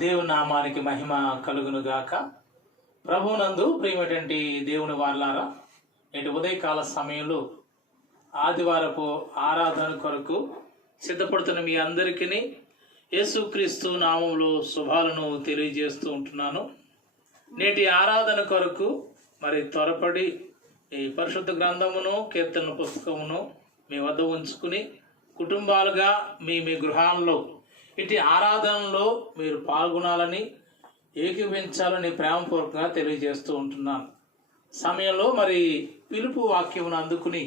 దేవుని నామానికి మహిమ కలుగునుగాక. ప్రభువునందు ప్రియమైనటువంటి దేవుని వారలారా, నేటి ఉదయకాల సమయంలో ఆదివారపు ఆరాధన కొరకు సిద్ధపడుతున్న మీ అందరికీ యేసుక్రీస్తు నామములో శుభాలను తెలియజేస్తూ ఉంటున్నాను. నేటి ఆరాధన కొరకు మరి త్వరపడి ఈ పరిశుద్ధ గ్రంథమును కీర్తన పుస్తకమును మీ వద్ద ఉంచుకుని కుటుంబాలుగా మీ గృహాల్లో ఇటు ఆరాధనలో మీరు పాల్గొనాలని ఏకీవించాలని ప్రేమపూర్వకంగా తెలియజేస్తూ ఉంటున్నాను. సమయంలో మరి పిలుపు వాక్యమును అందుకుని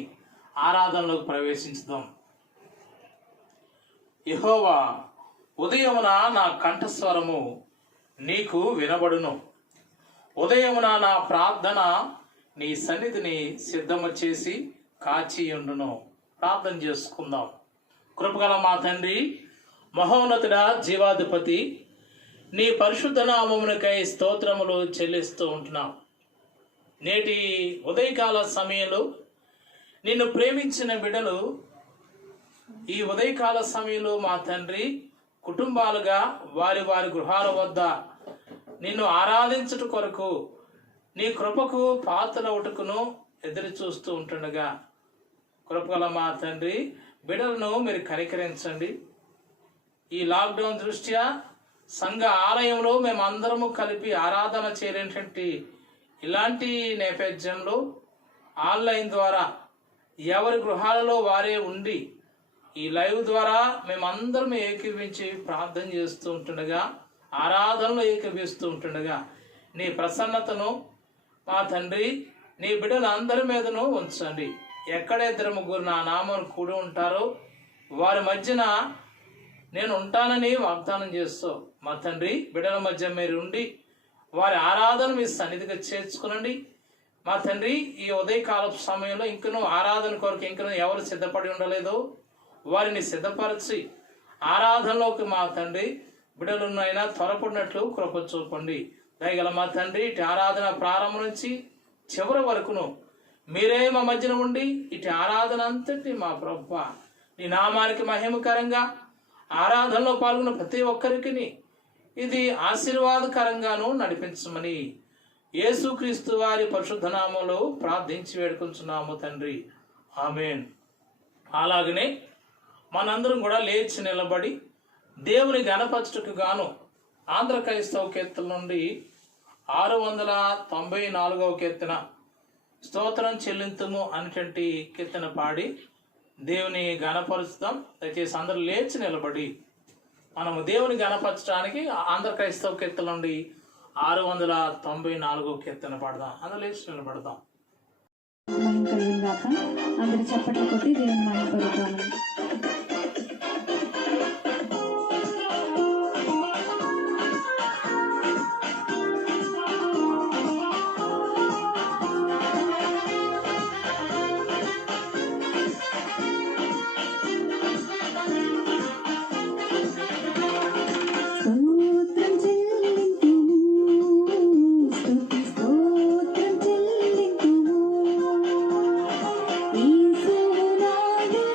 ఆరాధనలోకి ప్రవేశించుదాం. యెహోవా, ఉదయమున నా కంఠస్వరము నీకు వినబడును. ఉదయమున నా ప్రార్థన నీ సన్నిధిని సిద్ధము చేసి కాచి ఉండును. ప్రార్థన చేసుకుందాం. కృపగల మా తండ్రి, మహోన్నతుడా, జీవాధిపతి, నీ పరిశుద్ధ నామమునకై స్తోత్రములు చెల్లిస్తూ ఉంటున్నాం. నేటి ఉదయకాల సమయంలో నిన్ను ప్రేమించిన బిడ్డలు ఈ ఉదయకాల సమయంలో మా తండ్రి కుటుంబాలుగా వారి వారి గృహాల వద్ద నిన్ను ఆరాధించుట కొరకు నీ కృపకు పాత్రలవుటకును ఎదురు చూస్తూ ఉంటుండగా కృపగల మా తండ్రి బిడ్డలను మీరు కనికరించండి. ఈ లాక్డౌన్ దృష్ట్యా సంఘ ఆలయంలో మేమందరము కలిపి ఆరాధన చేయలేనటువంటి ఇలాంటి నేపథ్యంలో ఆన్లైన్ ద్వారా ఎవరి గృహాలలో వారే ఉండి ఈ లైవ్ ద్వారా మేమందరం ఏకీవించి ప్రార్థన చేస్తూ ఉంటుండగా, ఆరాధనలో ఏకీవిస్తూ ఉంటుండగా నీ ప్రసన్నతను మా తండ్రి నీ బిడ్డలు అందరి మీదను ఉంచండి. ఎక్కడ ఇద్దరు ముగ్గురు నా నామం కూడి ఉంటారో వారి మధ్యన నేను ఉంటానని వాగ్దానం చేస్తూ మా తండ్రి బిడ్డల మధ్య మీరు ఉండి వారి ఆరాధన మీ సన్నిధిగా చేర్చుకునండి. మా తండ్రి ఈ ఉదయకాలపు సమయంలో ఇంకనూ ఆరాధన కొరకు ఇంకనూ ఎవరు సిద్ధపడి ఉండలేదో వారిని సిద్ధపరిచి ఆరాధనలోకి మా తండ్రి బిడ్డలున్నైనా త్వరపడినట్లు కృప చూపండి. దయగల మా తండ్రి ఇటు ఆరాధన ప్రారంభం నుంచి చివరి వరకును మీరే మా మధ్యన ఉండి ఇటు ఆరాధన అంతటి మా ప్రభువా నీ నామానికి మహిమకరంగా ఆరాధనలో పాల్గొన్న ప్రతి ఒక్కరికి ఇది ఆశీర్వాదకరంగాను నడిపించమని యేసుక్రీస్తు వారి పరిశుద్ధ నామంలో ప్రార్థించి వేడుకుంటున్నాము తండ్రి, ఆమేన్. అలాగనే మనందరం కూడా లేచి నిలబడి దేవుని గణపరచుటకు గాను ఆంధ్ర క్రైస్తవ కీర్తన నుండి 694వ కీర్తన స్తోత్రం చెల్లింతుము అనేటువంటి కీర్తన పాడి దేవుని గణపరుస్తాం. దయచేసి అందరూ లేచి నిలబడి మనము దేవుని గణపరచడానికి ఆంధ్ర క్రైస్తవ కీర్తన నుండి 694వ కీర్తన పాడదాం. అందరూ లేచి నిలబడదాం. అందరు చప్పట్లు కొట్టి దేవుని మహిమ పలుకుదాం. యేసు నాయకుని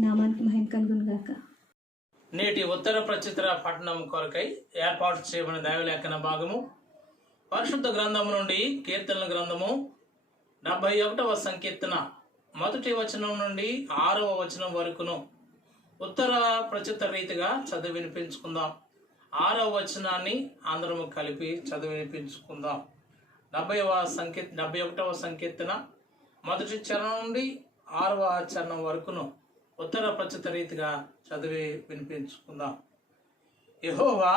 దేవుని నామానికి మహిమ కలుగును గాక. నేటి ఉత్తర ప్రచిత్ర పట్టణం కొరకై ఏర్పాటు చేయబడిన దైవలేఖన భాగము పరిశుద్ధ గ్రంథము నుండి కీర్తనల గ్రంథము 71వ సంకీర్తన 1వ వచనం నుండి 6వ వచనం వరకును ఉత్తర ప్రచిత్ర రీతిగా చదివి వినిపించుకుందాం. 6వ వచనాన్ని అందరము కలిపి చదివి వినిపించుకుందాం. 71వ సంకీర్తన 1వ చరణం నుండి 6వ చరణం వరకును ఉత్తర ప్రచిత్ర రీతిగా చదివి వినిపించుకుందాం. యెహోవా,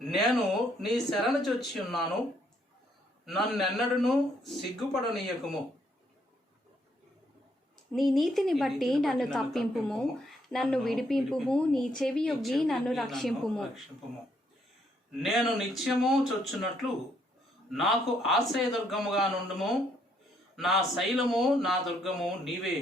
నేను నీ శరణు చొచ్చి ఉన్నాను, నన్నెన్నడను సిగ్గుపడనీయకుము. నీ నీతిని బట్టి నన్ను తప్పింపుము, నన్ను విడిపింపుము, నీ చెవి యొగ్గి నన్ను రక్షింపుము. నేను నిత్యము చొచ్చున్నట్లు నాకు ఆశ్రయదుర్గముగా నుండుము. నా శైలము నా దుర్గము నీవే,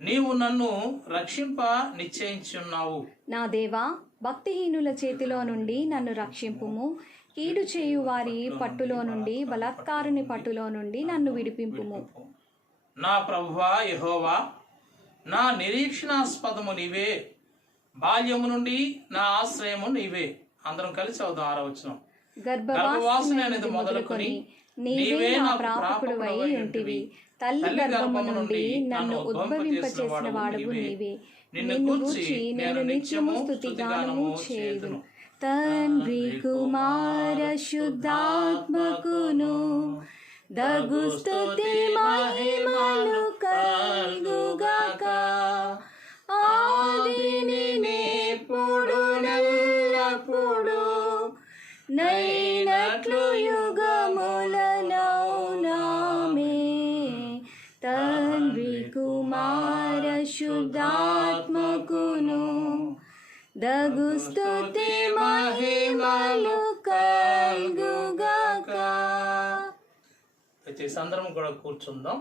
నీవు నన్ను రక్షింప నిశ్చయించున్నావు. నా దేవా, భక్తిహీనుల చేతిలో నుండి నన్ను రక్షింపుము, కీడు చేయు వారి పట్టులో నుండి, బలాత్కారుని పట్టులో నుండి నన్ను విడిపింపుము. నా ప్రభువా యెహోవా, నా నిరీక్షణాస్పదము నీవే, బాల్యము నుండి నా ఆశ్రయము నీవే. అందరం కలిసి అవుదాం. 6వ వచనం. గర్భవాసన అనేది మొదలుకొని నీవే నా ప్రాపకుడువై ఉంటివి, తల్లి గర్భము నుండి నన్ను ఉద్భవింపచేసిన వాడవు నీవే. నిన్ను గూర్చి నేను నిత్యము స్తుతిగానము చేయుదును. తండ్రి కుమార శుద్ధాత్మకును దగు స్తుతి మహిమలు కలుగుగాక. ఆదిని నేప్పుడు నెల్లప్పుడు నైనట్లు యుగములలో నామే. తండ్రి కుమార శుద్ధాత్మకును దగు స్తుతి మహిమలు కలుగుగాక. అయితే ఈ సందర్భం కూడా కూర్చుందాం.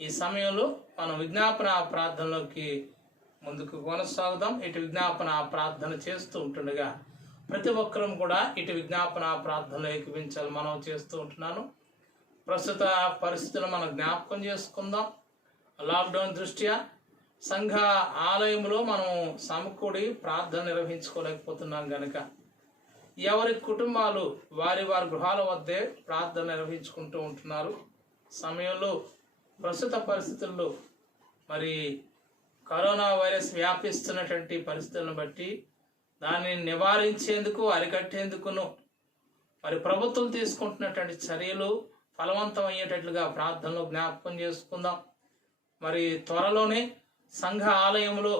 ఈ సమయంలో మనం విజ్ఞాపన ప్రార్థనలోకి ముందుకు కొనసాగుదాం. ఇటు విజ్ఞాపన ప్రార్థన చేస్తూ ఉంటుండగా ప్రతి ఒక్కరూ కూడా ఇటు విజ్ఞాపన ప్రార్థనలో ఏకీవించాలి మనం చేస్తూ ఉంటున్నాను. ప్రస్తుత పరిస్థితులను మనం జ్ఞాపకం చేసుకుందాం. లాక్డౌన్ దృష్ట్యా సంఘ ఆలయంలో మనం సమకూడి ప్రార్థన నిర్వహించుకోలేకపోతున్నాం కనుక ఎవరి కుటుంబాలు వారి గృహాల వద్దే ప్రార్థన నిర్వహించుకుంటూ ఉంటున్నారు. సమయంలో ప్రస్తుత పరిస్థితుల్లో మరి కరోనా వైరస్ వ్యాపిస్తున్నటువంటి పరిస్థితులను బట్టి దానిని నివారించేందుకు అరికట్టేందుకును మరి ప్రభుత్వం తీసుకుంటున్నటువంటి చర్యలు ఫలవంతం అయ్యేటట్లుగా ప్రార్థనలో జ్ఞాపకం చేసుకుందాం. మరి త్వరలోనే సంఘ ఆలయంలో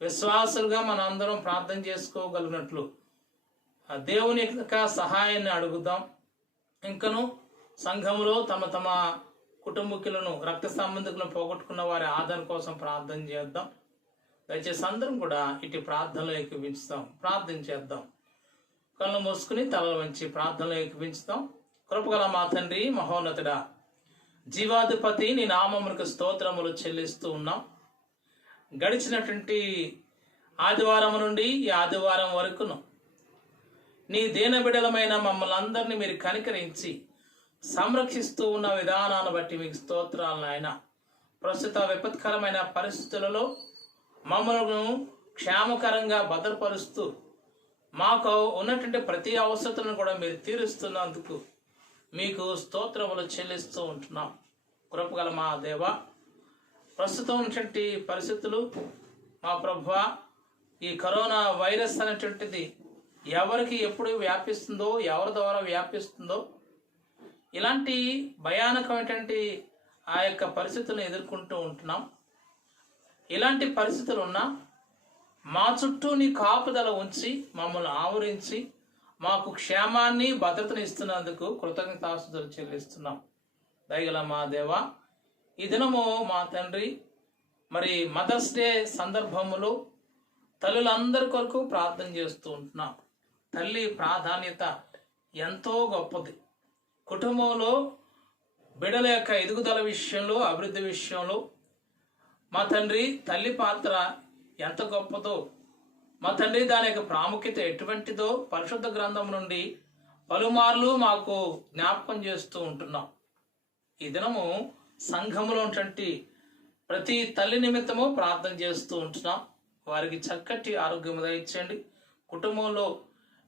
విశ్వాసులుగా మన అందరం ప్రార్థన చేసుకోగలిగినట్లు దేవుని యొక్క సహాయాన్ని అడుగుదాం. ఇంకను సంఘములో తమ కుటుంబీకులను రక్త సంబంధికులను పోగొట్టుకున్న వారి ఆదరణ కోసం ప్రార్థన చేద్దాం. దయచేసి అందరం కూడా ఇటు ప్రార్థనలో ఏకీవించుతాం, ప్రార్థన చేద్దాం. కళ్ళు మూసుకుని తలలు వంచి ప్రార్థనలో ఏకీవించుతాం. కృపగల మా తండ్రి మహోన్నతుడా, జీవాధిపతి, నీ నామమునకు స్తోత్రములు చెల్లిస్తూ ఉన్నాం. గడిచినటువంటి ఆదివారం నుండి ఈ ఆదివారం వరకును నీ దీనబిడలమైన మమ్మల్ని అందరినీ మీరు కనికరించి సంరక్షిస్తూ ఉన్న విధానాన్ని బట్టి మీకు స్తోత్రాలు నాయన. ప్రస్తుత విపత్కరమైన పరిస్థితులలో మమ్మల్ని క్షేమకరంగా భద్రపరుస్తూ మాకు ఉన్నటువంటి ప్రతి అవసరతను కూడా మీరు తీరుస్తున్నందుకు మీకు స్తోత్రములు చెల్లిస్తూ ఉంటున్నాం. కృపగల మా దేవ, ప్రస్తుతం ఉన్నటువంటి పరిస్థితులు మా ప్రభువా, ఈ కరోనా వైరస్ అనేటువంటిది ఎవరికి ఎప్పుడు వ్యాపిస్తుందో, ఎవరి ద్వారా వ్యాపిస్తుందో, ఇలాంటి భయానకమైనటువంటి ఆ యొక్క పరిస్థితులను ఎదుర్కొంటూ ఉంటున్నాం. ఇలాంటి పరిస్థితులు ఉన్నా మా చుట్టూ నీ కాపుదల ఉంచి మమ్మల్ని ఆవరించి మాకు క్షేమాన్ని భద్రతను ఇస్తున్నందుకు కృతజ్ఞతాస్తుతులు చెల్లిస్తున్నాం. దయగల మా దేవ, ఈ దినము మా తండ్రి మరి మదర్స్ డే సందర్భములో తల్లులందరి కొరకు ప్రార్థన చేస్తూ ఉంటున్నాం. తల్లి ప్రాధాన్యత ఎంతో గొప్పది. కుటుంబంలో బిడ్డల యొక్క ఎదుగుదల విషయంలో, అభివృద్ధి విషయంలో మా తండ్రి తల్లి పాత్ర ఎంత గొప్పదో, మా తండ్రి దాని యొక్క ప్రాముఖ్యత ఎటువంటిదో పరిశుద్ధ గ్రంథం నుండి పలుమార్లు మాకు జ్ఞాపకం చేస్తూ ఉంటున్నాం. ఈ దినము సంఘములో ఉన్నటువంటి ప్రతి తల్లి నిమిత్తము ప్రార్థన చేస్తూ ఉంటున్నాం. వారికి చక్కటి ఆరోగ్యం దయచేయండి. కుటుంబంలో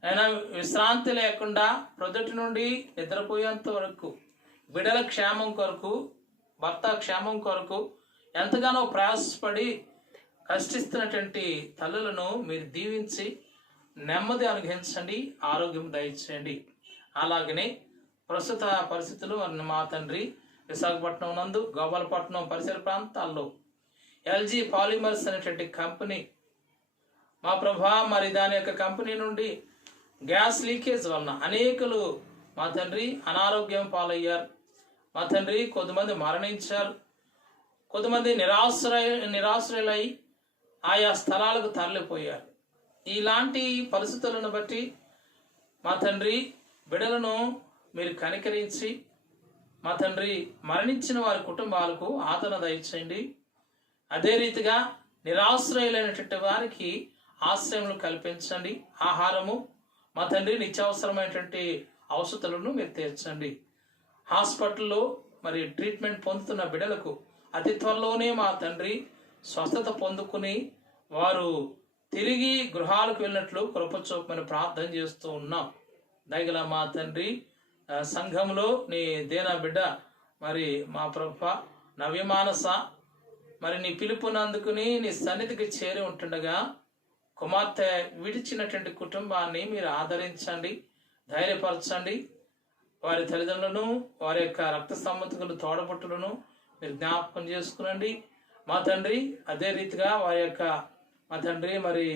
అయినా విశ్రాంతి లేకుండా ప్రొద్దుటి నుండి నిద్రపోయేంత వరకు బిడ్డల క్షేమం కొరకు, భర్త క్షేమం కొరకు ఎంతగానో ప్రయాసపడి కష్టిస్తున్నటువంటి తల్లులను మీరు దీవించి నెమ్మది అనుగ్రహించండి, ఆరోగ్యం దయచేయండి. అలాగనే ప్రస్తుత పరిస్థితులు మా తండ్రి విశాఖపట్నం నందు, గోపాలపట్నం పరిసర ప్రాంతాల్లో ఎల్జీ పాలిమర్స్ అనేటువంటి కంపెనీ మా ప్రభా, మరి దాని యొక్క కంపెనీ నుండి గ్యాస్ లీకేజ్ వలన అనేకులు మా తండ్రి అనారోగ్యం పాలయ్యారు. మా తండ్రి కొద్దిమంది మరణించారు, కొద్దిమంది నిరాశ్రయులై ఆయా స్థలాలకు తరలిపోయారు. ఇలాంటి పరిస్థితులను బట్టి మా తండ్రి బిడ్డలను మీరు కనికరించి మా తండ్రి మరణించిన వారి కుటుంబాలకు ఆదరణ దయచేయండి. అదే రీతిగా నిరాశ్రయులైనటువంటి వారికి ఆశ్రయములు కల్పించండి. ఆహారము మా తండ్రి నిత్యావసరమైనటువంటి ఔషధాలను మీరు తీర్చండి. హాస్పిటల్లో మరి ట్రీట్మెంట్ పొందుతున్న బిడ్డలకు అతి త్వరలోనే మా తండ్రి స్వస్థత పొందుకుని వారు తిరిగి గృహాలకు వెళ్ళినట్లు కృప చూపమని ప్రార్థన చేస్తూ ఉన్నాం. దయగల మా తండ్రి, సంఘంలో నీ దేనా బిడ్డ మరి మా ప్రభ నవ్యమానస మరి నీ పిలుపునందుకుని నీ సన్నిధికి చేరి ఉంటుండగా కుమార్తె విడిచినటువంటి కుటుంబాన్ని మీరు ఆదరించండి, ధైర్యపరచండి. వారి తల్లిదండ్రులను, వారి యొక్క రక్త సంబంధికులు, తోడబుట్టులను మీరు జ్ఞాపకం చేసుకునండి మా తండ్రి. అదే రీతిగా వారి యొక్క మా తండ్రి మరి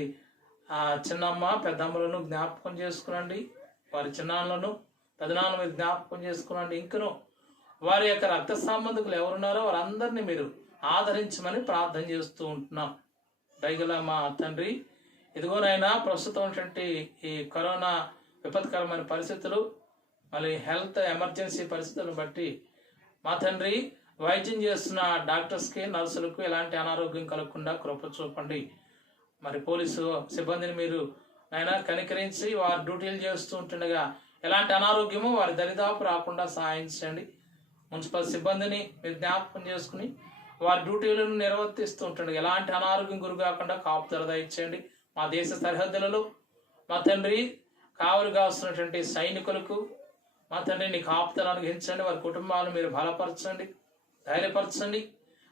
చిన్నమ్మ పెద్దమ్మలను జ్ఞాపకం చేసుకునండి. వారి చిన్నాన్నలను పెదనాన్న మీరు జ్ఞాపకం చేసుకునండి. ఇంకను వారి యొక్క రక్త సంబంధికులు ఎవరున్నారో వారందరినీ మీరు ఆదరించమని ప్రార్థన చేస్తూ ఉంటున్నాం. దయగల మా తండ్రి, ఇదిగోనైనా ప్రస్తుతం ఉన్నటువంటి ఈ కరోనా విపత్కరమైన పరిస్థితులు, మళ్ళీ హెల్త్ ఎమర్జెన్సీ పరిస్థితులను బట్టి మా తండ్రి వైద్యం చేస్తున్న డాక్టర్స్కి, నర్సులకు ఎలాంటి అనారోగ్యం కలగకుండా కృప చూపండి. మరి పోలీసు సిబ్బందిని మీరు అయినా కనికరించి వారు డ్యూటీలు చేస్తూ ఉంటుండగా ఎలాంటి అనారోగ్యము వారి దరిదాపు రాకుండా సహాయం చేయండి. మున్సిపల్ సిబ్బందిని మీరు జ్ఞాపకం చేసుకుని వారి డ్యూటీలను నిర్వర్తిస్తూ ఉంటుండగా ఎలాంటి అనారోగ్యం గురి కాకుండా కాపుదల దయచేయండి. మా దేశ సరిహద్దులలో మా తండ్రి కావలి కాస్తున్నటువంటి సైనికులకు మా తండ్రి నీ కాపుదల అనుగ్రహించండి. వారి కుటుంబాలను మీరు బలపరచండి, ధైర్యపరచండి.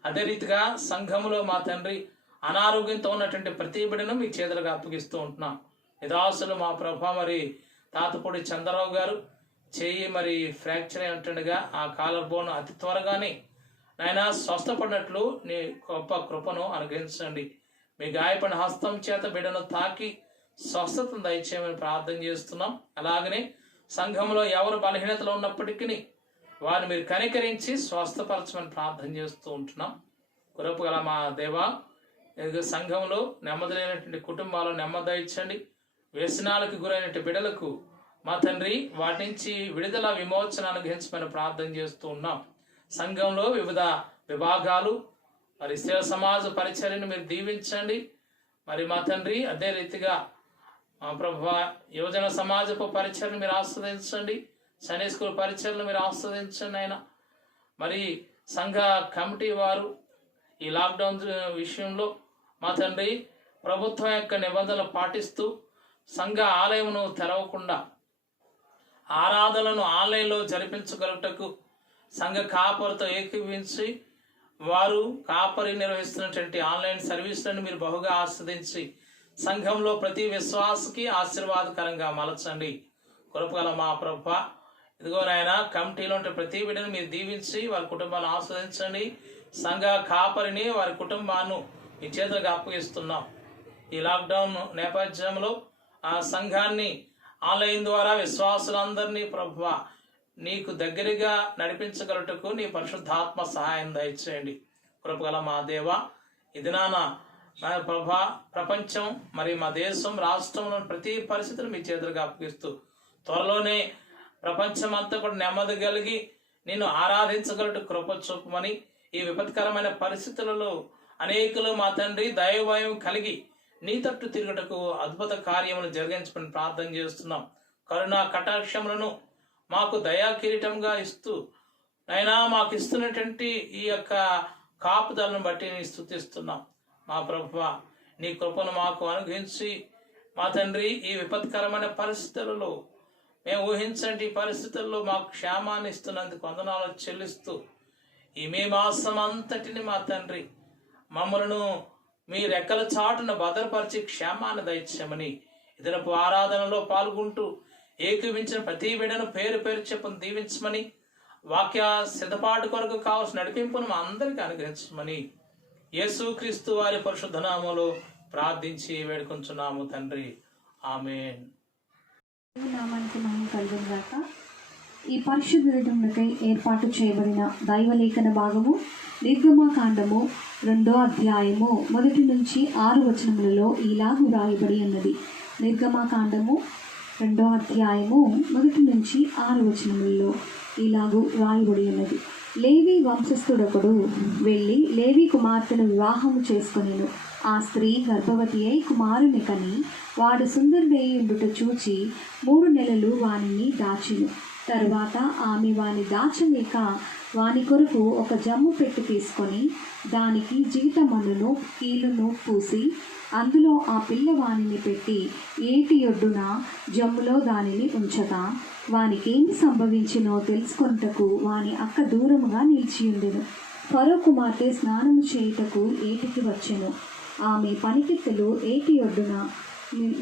అదే రీతిగా సంఘములో మా తండ్రి అనారోగ్యంతో ఉన్నటువంటి ప్రతి బిడ్డను మీ చేతులకు అప్పగిస్తూ ఉంటున్నాం. నిదాసులు మా ప్రభ మరి తాతపూడి చంద్రరావు గారు చేయి మరి ఫ్రాక్చర్ అయి ఉంటుండగా ఆ కాలర్ బోన్ అతి త్వరగానే నాయన స్వస్థపడినట్లు నీ గొప్ప కృపను అనుగ్రహించండి. మీ గాయపడిన హస్తం చేత బిడ్డను తాకి స్వస్థతను దయచేయమని ప్రార్థన చేస్తున్నాం. అలాగనే సంఘంలో ఎవరు బలహీనతలో ఉన్నప్పటికీ వారిని మీరు కనికరించి స్వస్థపరచమని ప్రార్థన చేస్తూ ఉంటున్నాం. కృప గల మా దేవా, సంఘంలో నెమ్మది లేనటువంటి కుటుంబాలు నెమ్మది ఇచ్చండి. వ్యసనాలకు గురైనటువంటి బిడ్డలకు మా తండ్రి వాటి నుంచి విడుదల విమోచన అనుగ్రహించమని ప్రార్థన చేస్తూ ఉన్నాం. సంఘంలో వివిధ విభాగాలు మరి సేవ సమాజ పరిచర్యను మీరు దీవించండి. మరి మా తండ్రి అదే రీతిగా మా ప్రభు యువజన సమాజపు పరిచర్ను మీరు ఆస్వాదించండి. సండే స్కూల్ పరిచర్లు మీరు ఆస్వాదించండి. ఆయన మరి సంఘ కమిటీ వారు ఈ లాక్డౌన్ విషయంలో మా తండ్రి ప్రభుత్వం యొక్క నిబంధనలు పాటిస్తూ సంఘ ఆలయమును తెరవకుండా ఆరాధనలను ఆన్లైన్లో జరిపించగలుగుటకు సంఘ కాపరితో ఏకీవించి వారు కాపరి నిర్వహిస్తున్నటువంటి ఆన్లైన్ సర్వీసులను మీరు బహుగా ఆస్వాదించి సంఘంలో ప్రతి విశ్వాసకి ఆశీర్వాదకరంగా మలచండి. కృపగల మా ప్రభ, ఇదిగోనైనా కమిటీలో ఉంటే ప్రతి బిడ్డను మీరు దీవించి వారి కుటుంబాన్ని ఆస్వాదించండి. సంఘ కాపరిని వారి కుటుంబాన్ని మీ చేతులకు అప్పగిస్తున్నాం. ఈ లాక్డౌన్ నేపథ్యంలో ఆ సంఘాన్ని ఆన్లైన్ ద్వారా విశ్వాసులందరినీ ప్రభువ నీకు దగ్గరగా నడిపించగలటకు నీ పరిశుద్ధాత్మ సహాయం దయచేయండి. కృపగల మా దేవ, ఇది నాన్న ప్రభా ప్రపంచం మరి మా దేశం రాష్ట్రంలో ప్రతి పరిస్థితులు మీ చేతులకు అప్పగిస్తూ త్వరలోనే ప్రపంచం అంతా కూడా నెమ్మది కలిగి నిన్ను ఆరాధించగలటు కృప చూపమని, ఈ విపత్కరమైన పరిస్థితులలో అనేకులు మా తండ్రి దైవభయం కలిగి నీ తట్టు తిరుగుటకు అద్భుత కార్యములు జరిగించమని ప్రార్థన చేస్తున్నాం. కరుణా కటాక్షములను మాకు దయా కిరీటంగా ఇస్తూ అయినా మాకు ఇస్తున్నటువంటి ఈ యొక్క కాపుదలను బట్టి నీ స్తుతిస్తున్నాం. మా ప్రభువా, నీ కృపను మాకు అనుగ్రహించి మా తండ్రి, ఈ విపత్కరమైన పరిస్థితులలో మేము ఊహించండి పరిస్థితుల్లో మాకు క్షేమాన్ని ఇస్తున్నందుకు వందనాలు చెల్లిస్తూ ఈ మే మాసం అంతటిని మా తండ్రి మమ్మలను మీ రెక్కల చాటున భద్రపరిచి క్షేమాన్ని దయచేయమని ఇతరపు ఆరాధనలో పాల్గొంటూ ఏకీవించిన ప్రతి బిడ్డను పేరు పేరు చెప్పును దీవించమని వాక్య సిద్ధపాటు కొరకు కావాల్సిన నడిపింపును మా అందరికీ అనుగ్రహించమని యేసుక్రీస్తు వారి పరిశుద్ధ నామములో ప్రార్థించి వేడుకొంచున్నాము తండ్రి. ఆమేన్. నామానికి మహిమ కలుగును గాక. ఈ పరిశుద్ధ దినములకై ఏర్పాటు చేయబడిన దైవలేఖన భాగము నిర్గమాకాండము 2వ అధ్యాయము 1 నుంచి 6 వచనములలో ఇలాగు వ్రాయబడి ఉన్నది. నిర్గమాకాండము 2వ అధ్యాయము 1 నుంచి 6 వచనములలో ఇలాగు వ్రాయబడి ఉన్నది. లేవి వంశస్థుడొకడు వెళ్ళి లేవి కుమార్తెను వివాహము చేసుకొనెను. ఆ స్త్రీ గర్భవతి అయి కుమారుని కని వాడు సుందరుడైయుండుట చూచి 3 నెలలు వానిని దాచెను. తరువాత ఆమె వాని దాచలేక వాని కొరకు ఒక జమ్ము పెట్టి తీసుకొని దానికి జీవితమన్నును కీలును పూసి అందులో ఆ పిల్లవానిని పెట్టి ఏటి ఒడ్డున జమ్ములో దానిని ఉంచగా వానికేమి సంభవించినో తెలుసుకొనుటకు వాని అక్క దూరముగా నిలిచియుండెను. ఫరో కుమార్తె స్నానము చేయుటకు ఏటికి వచ్చెను. ఆమె పనికెత్తెలు ఏటి ఒడ్డున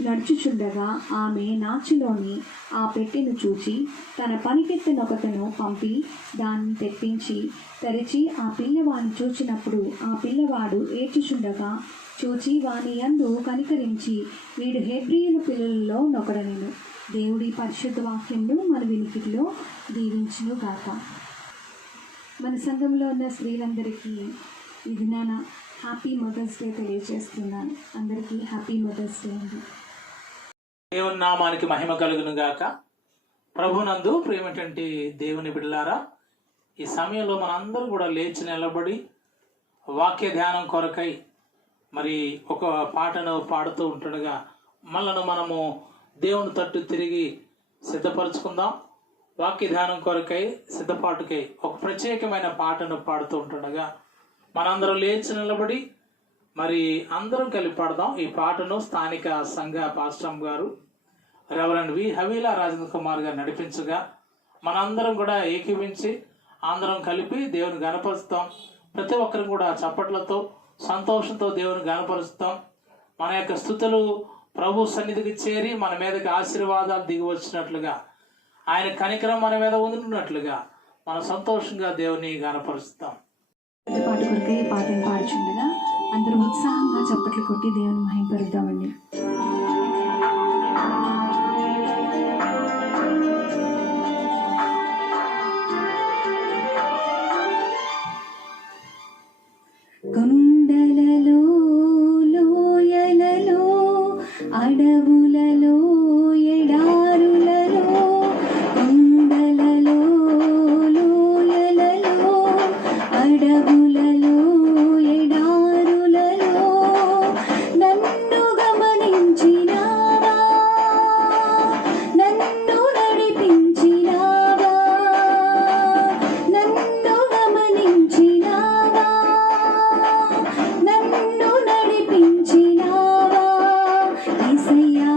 నడుచుచుండగా ఆమె నాచులోని ఆ పెట్టెను చూచి తన పనికెత్తెనొకతను పంపి దాన్ని తెప్పించి తెరిచి ఆ పిల్లవాడిని చూచినప్పుడు ఆ పిల్లవాడు ఏడ్చుచుండగా చూచి వాని యందు కనికరించి వీడు హెబ్రీయుల పిల్లలలో నొకడనెను. దేవుడి పరిశుద్ధ వాక్యంను మన వినికిడిలో దీవించును గాక. మన సంఘంలో ఉన్న స్త్రీలందరికీ ఈ దినాన హ్యాపీ మదర్స్ డే తెలియజేస్తున్నాను. అందరికీ హ్యాపీ మదర్స్ డే అండి. దేవుని నామానికి మహిమ కలుగును గాక. ప్రభునందు ప్రియమైనటువంటి దేవుని బిడ్డలారా, ఈ సమయంలో మనందరూ కూడా లేచి నిలబడి వాక్య ధ్యానం కొరకై మరి ఒక పాటను పాడుతూ ఉంటుండగా మనను మనము దేవుని తట్టు తిరిగి సిద్ధపరచుకుందాం. వాక్య ధ్యానం కొరకై సిద్ధపాటుకై ఒక ప్రత్యేకమైన పాటను పాడుతూ ఉంటుండగా మనందరం లేచి నిలబడి మరి అందరం కలిపి పాడదాం. ఈ పాటను స్థానిక సంఘ పాస్టర్ గారు రెవరెండ్ వి హవీలా రాజేంద్ర కుమార్ గారు నడిపించగా మనందరం కూడా ఏకీవించి అందరం కలిపి దేవుని గణపరుస్తాం. ప్రతి ఒక్కరు కూడా చప్పట్లతో సంతోషంతో దేవుని గణపరుస్తాం. మన యొక్క స్తుతులు ప్రభు సన్నిధికి చేరి మన మీదకి ఆశీర్వాదాలు దిగి వచ్చినట్లుగా, ఆయన కనికరం మన మీద ఉండినట్లుగా మనం సంతోషంగా దేవుని గణపరుస్తాం. పాట కొరకే ఈ పాటను పాడుచుండగా అందరూ ఉత్సాహంగా చప్పట్లు కొట్టి దేవుని మహిమపరుద్దామండి. కొండలలో లోయలలో అడవులలో ఎడారులలో కొండలలో లోయలలో అడవులలో ఎడారులలో నన్ను గమనించినావా, నన్ను నడిపించినావా, నన్ను గమనించినావా, నన్ను నడిపించినావా యేసయ్యా.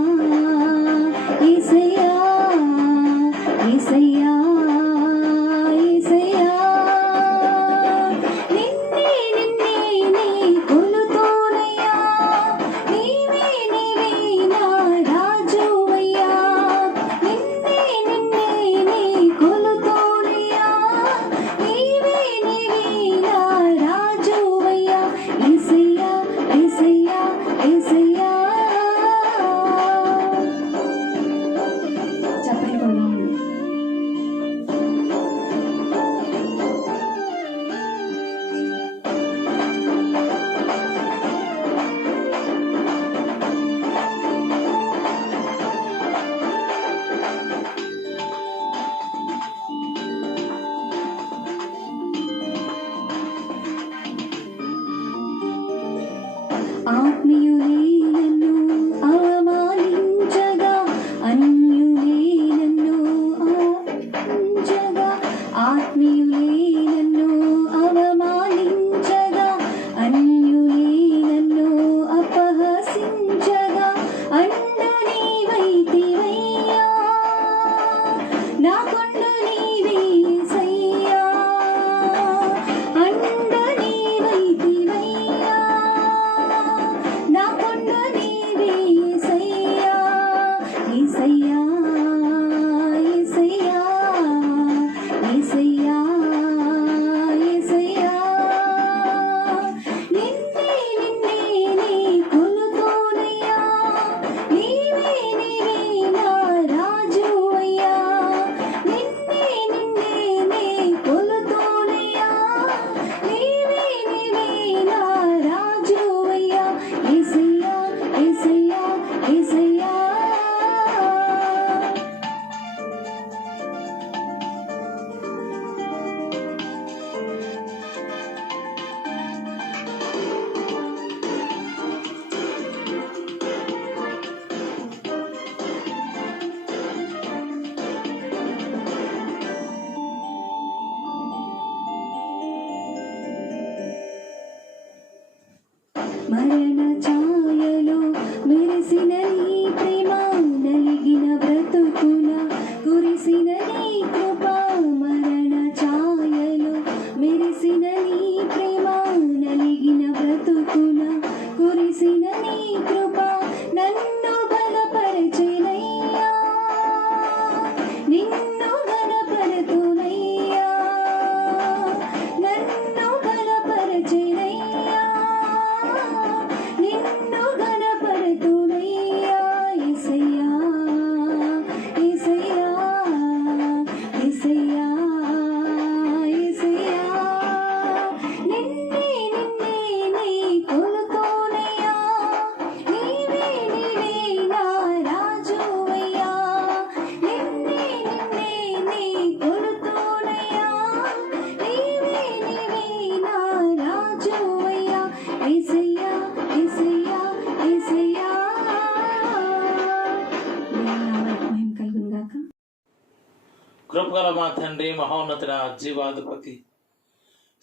కృపగల మా తండ్రి, మహోన్నతుడ, జీవాధిపతి,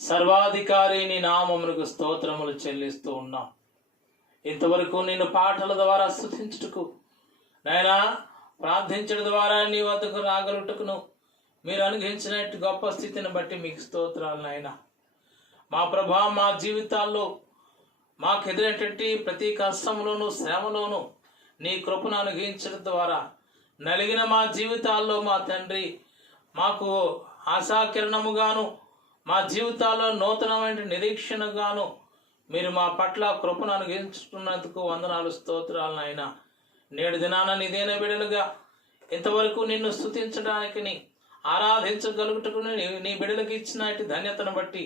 సర్వాధికారి, నీ నామమునకు స్తోత్రములు చెల్లిస్తూ ఉన్నాం. ఇంతవరకు నిన్ను పాటల ద్వారా స్తుతించుటకు, నాయనా ప్రార్థించడం ద్వారా నీ వద్దకు రాగలుగుటకును మీరు అనుగ్రహించినట్టు గొప్ప స్థితిని బట్టి మీకు స్తోత్రాలు నాయనా. మా ప్రభా, మా జీవితాల్లో మాకు ఎదురైనటువంటి ప్రతి కష్టంలోనూ శ్రమలోనూ నీ కృపను అనుగ్రహించడం ద్వారా నలిగిన మా జీవితాల్లో మా తండ్రి మాకు ఆశాకిరణముగాను, మా జీవితాల్లో నూతనమైన నిరీక్షణగాను మీరు మా పట్ల కృపను అనుగ్రహించుకున్నందుకు వందనాలు, స్తోత్రాలు నాయన. నేడు దినాన నిదేన బిడలుగా ఇంతవరకు నిన్ను స్తుతించడానికి, ఆరాధించగలుగుటకు నీ బిడలకు ఇచ్చిన ధన్యతను బట్టి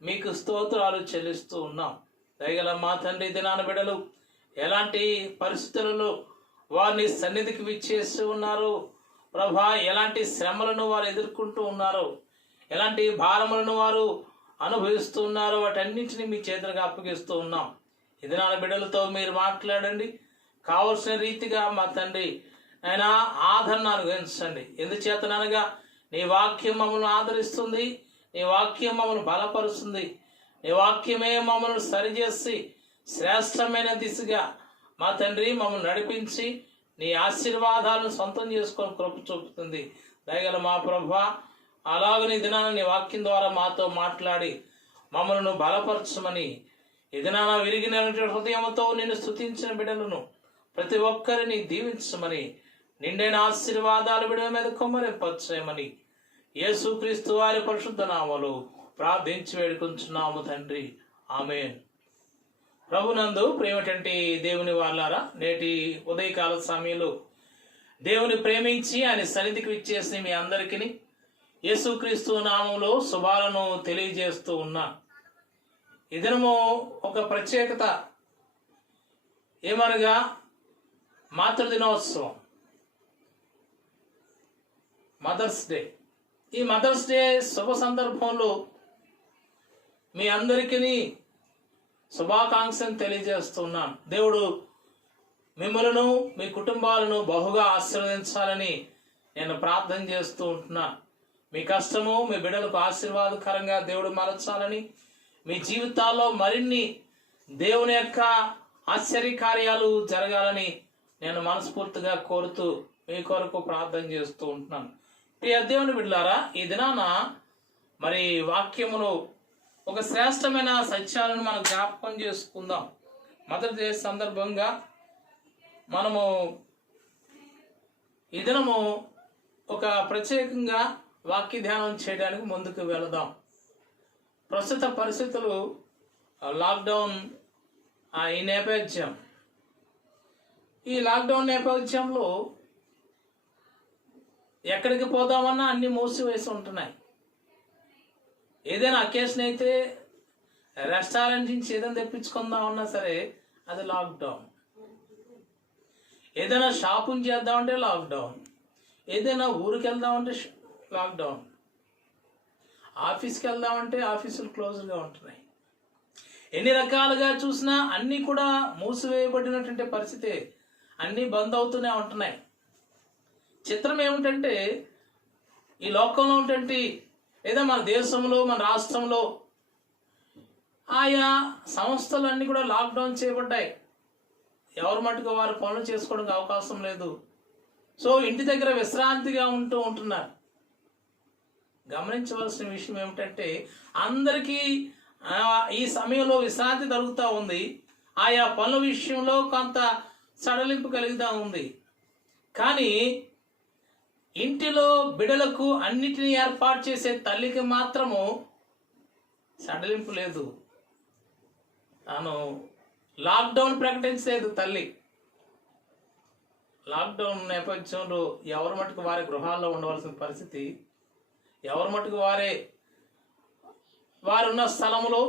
మీకు స్తోత్రాలు చెల్లిస్తూ ఉన్నాం. దయగల మా తండ్రి, దినాన బిడలు ఎలాంటి పరిస్థితులలో వారిని సన్నిధికి విచ్చేసి ఉన్నారు ప్రభా, ఎలాంటి శ్రమలను వారు ఎదుర్కొంటూ ఉన్నారు, ఎలాంటి భారములను వారు అనుభవిస్తూ ఉన్నారో వాటన్నింటినీ మీ చేతులకు అప్పగిస్తూ ఉన్నాం. ఈ దినాల బిడ్డలతో మీరు మాట్లాడండి, కావలసిన రీతిగా మా తండ్రి ఆయన ఆదరణ అనుగ్రహించండి. ఎందుచేతనగా నీ వాక్యం మమ్మల్ని ఆదరిస్తుంది, నీ వాక్యం మమ్మల్ని బలపరుస్తుంది, నీ వాక్యమే మమ్మల్ని సరిచేసి శ్రేష్టమైన దిశగా మా తండ్రి మమ్మల్ని నడిపించి నీ ఆశీర్వాదాలను సొంతం చేసుకొని కృప చూపుతుంది. దయగల మా ప్రభువా, అలాగని దినాన నీ వాక్యం ద్వారా మాతో మాట్లాడి మమ్మల్ని బలపరచమని, ఈ దినాన విరిగిన హృదయంతో నిన్ను స్తుతించిన బిడ్డలను ప్రతి ఒక్కరిని దీవించమని, నిండైన ఆశీర్వాదాలు బిడ్డల మీద కుమ్మరింపచేయమని యేసుక్రీస్తు వారి పరిశుద్ధ నామములో ప్రార్థించి వేడుకుంటున్నాము తండ్రి, ఆమేన్. ప్రభునందు ప్రేమటంటి దేవుని వాళ్ళారా, నేటి ఉదయకాల సమయంలో దేవుని ప్రేమించి ఆయన సన్నిధికి విచ్చేసి మీ అందరికీ యేసుక్రీస్తు నామంలో శుభాలను తెలియజేస్తూ ఉన్నా. ఈ దినము ఒక ప్రత్యేకత ఏమనగా మాతృదినోత్సవం, మదర్స్ డే. ఈ మదర్స్ డే శుభ సందర్భంలో మీ అందరికీ శుభాకాంక్షలు తెలియజేస్తున్నాను. దేవుడు మిమ్మలను మీ కుటుంబాలను బహుగా ఆశీర్వదించాలని నేను ప్రార్థన చేస్తూ ఉంటున్నా. మీ కష్టము మీ బిడ్డలకు ఆశీర్వాదకరంగా దేవుడు మలచాలని, మీ జీవితాల్లో మరిన్ని దేవుని యొక్క ఆశ్చర్యకార్యాలు జరగాలని నేను మనస్ఫూర్తిగా కోరుతూ మీ కొరకు ప్రార్థన చేస్తూ ఉంటున్నాను. ప్రియ దేవుని బిడ్డలారా, ఈ దినాన మరి వాక్యమును ఒక శ్రేష్టమైన సత్యాలను మనం జ్ఞాపకం చేసుకుందాం. మదర్స్ డే సందర్భంగా మనము ఈ దినము ఒక ప్రత్యేకంగా వాక్య ధ్యానం చేయడానికి ముందుకు వెళదాం. ప్రస్తుత పరిస్థితులు లాక్డౌన్ ఈ నేపథ్యం, ఈ లాక్డౌన్ నేపథ్యంలో ఎక్కడికి పోదామన్నా అన్ని మూసివేసి ఉంటున్నాయి. ఏదైనా అకేషన్ అయితే రెస్టారెంట్ నుంచి ఏదైనా తెప్పించుకుందామన్నా సరే అది లాక్డౌన్. ఏదైనా షాపింగ్ చేద్దామంటే లాక్డౌన్, ఏదైనా ఊరికి వెళ్దామంటే లాక్డౌన్, ఆఫీస్కి వెళ్దామంటే ఆఫీసులు క్లోజ్గా ఉంటున్నాయి. ఎన్ని రకాలుగా చూసినా అన్నీ కూడా మూసివేయబడినటువంటి పరిస్థితి, అన్నీ బంద్ అవుతూనే ఉంటున్నాయి. చిత్రం ఏమిటంటే ఈ లోకంలో ఉన్నటువంటి లేదా మన దేశంలో మన రాష్ట్రంలో ఆయా సంస్థలన్నీ కూడా లాక్డౌన్ చేయబడ్డాయి. ఎవరి మటుకు వారు పనులు చేసుకోవడానికి అవకాశం లేదు. సో ఇంటి దగ్గర విశ్రాంతిగా ఉంటున్నారు. గమనించవలసిన విషయం ఏమిటంటే అందరికీ ఈ సమయంలో విశ్రాంతి దొరుకుతూ ఉంది. ఆయా పనుల విషయంలో కొంత సడలింపు కలుగుతూ ఉంది. కానీ ఇంటిలో బిడలకు అన్నిటినీ ఏర్పాటు చేసే తల్లికి మాత్రము సడలింపు లేదు. తాను లాక్డౌన్ ప్రకటించలేదు తల్లి. లాక్డౌన్ నేపథ్యంలో ఎవరి మటుకు వారి గృహాల్లో ఉండవలసిన పరిస్థితి, ఎవరి మటుకు వారున్న స్థలంలో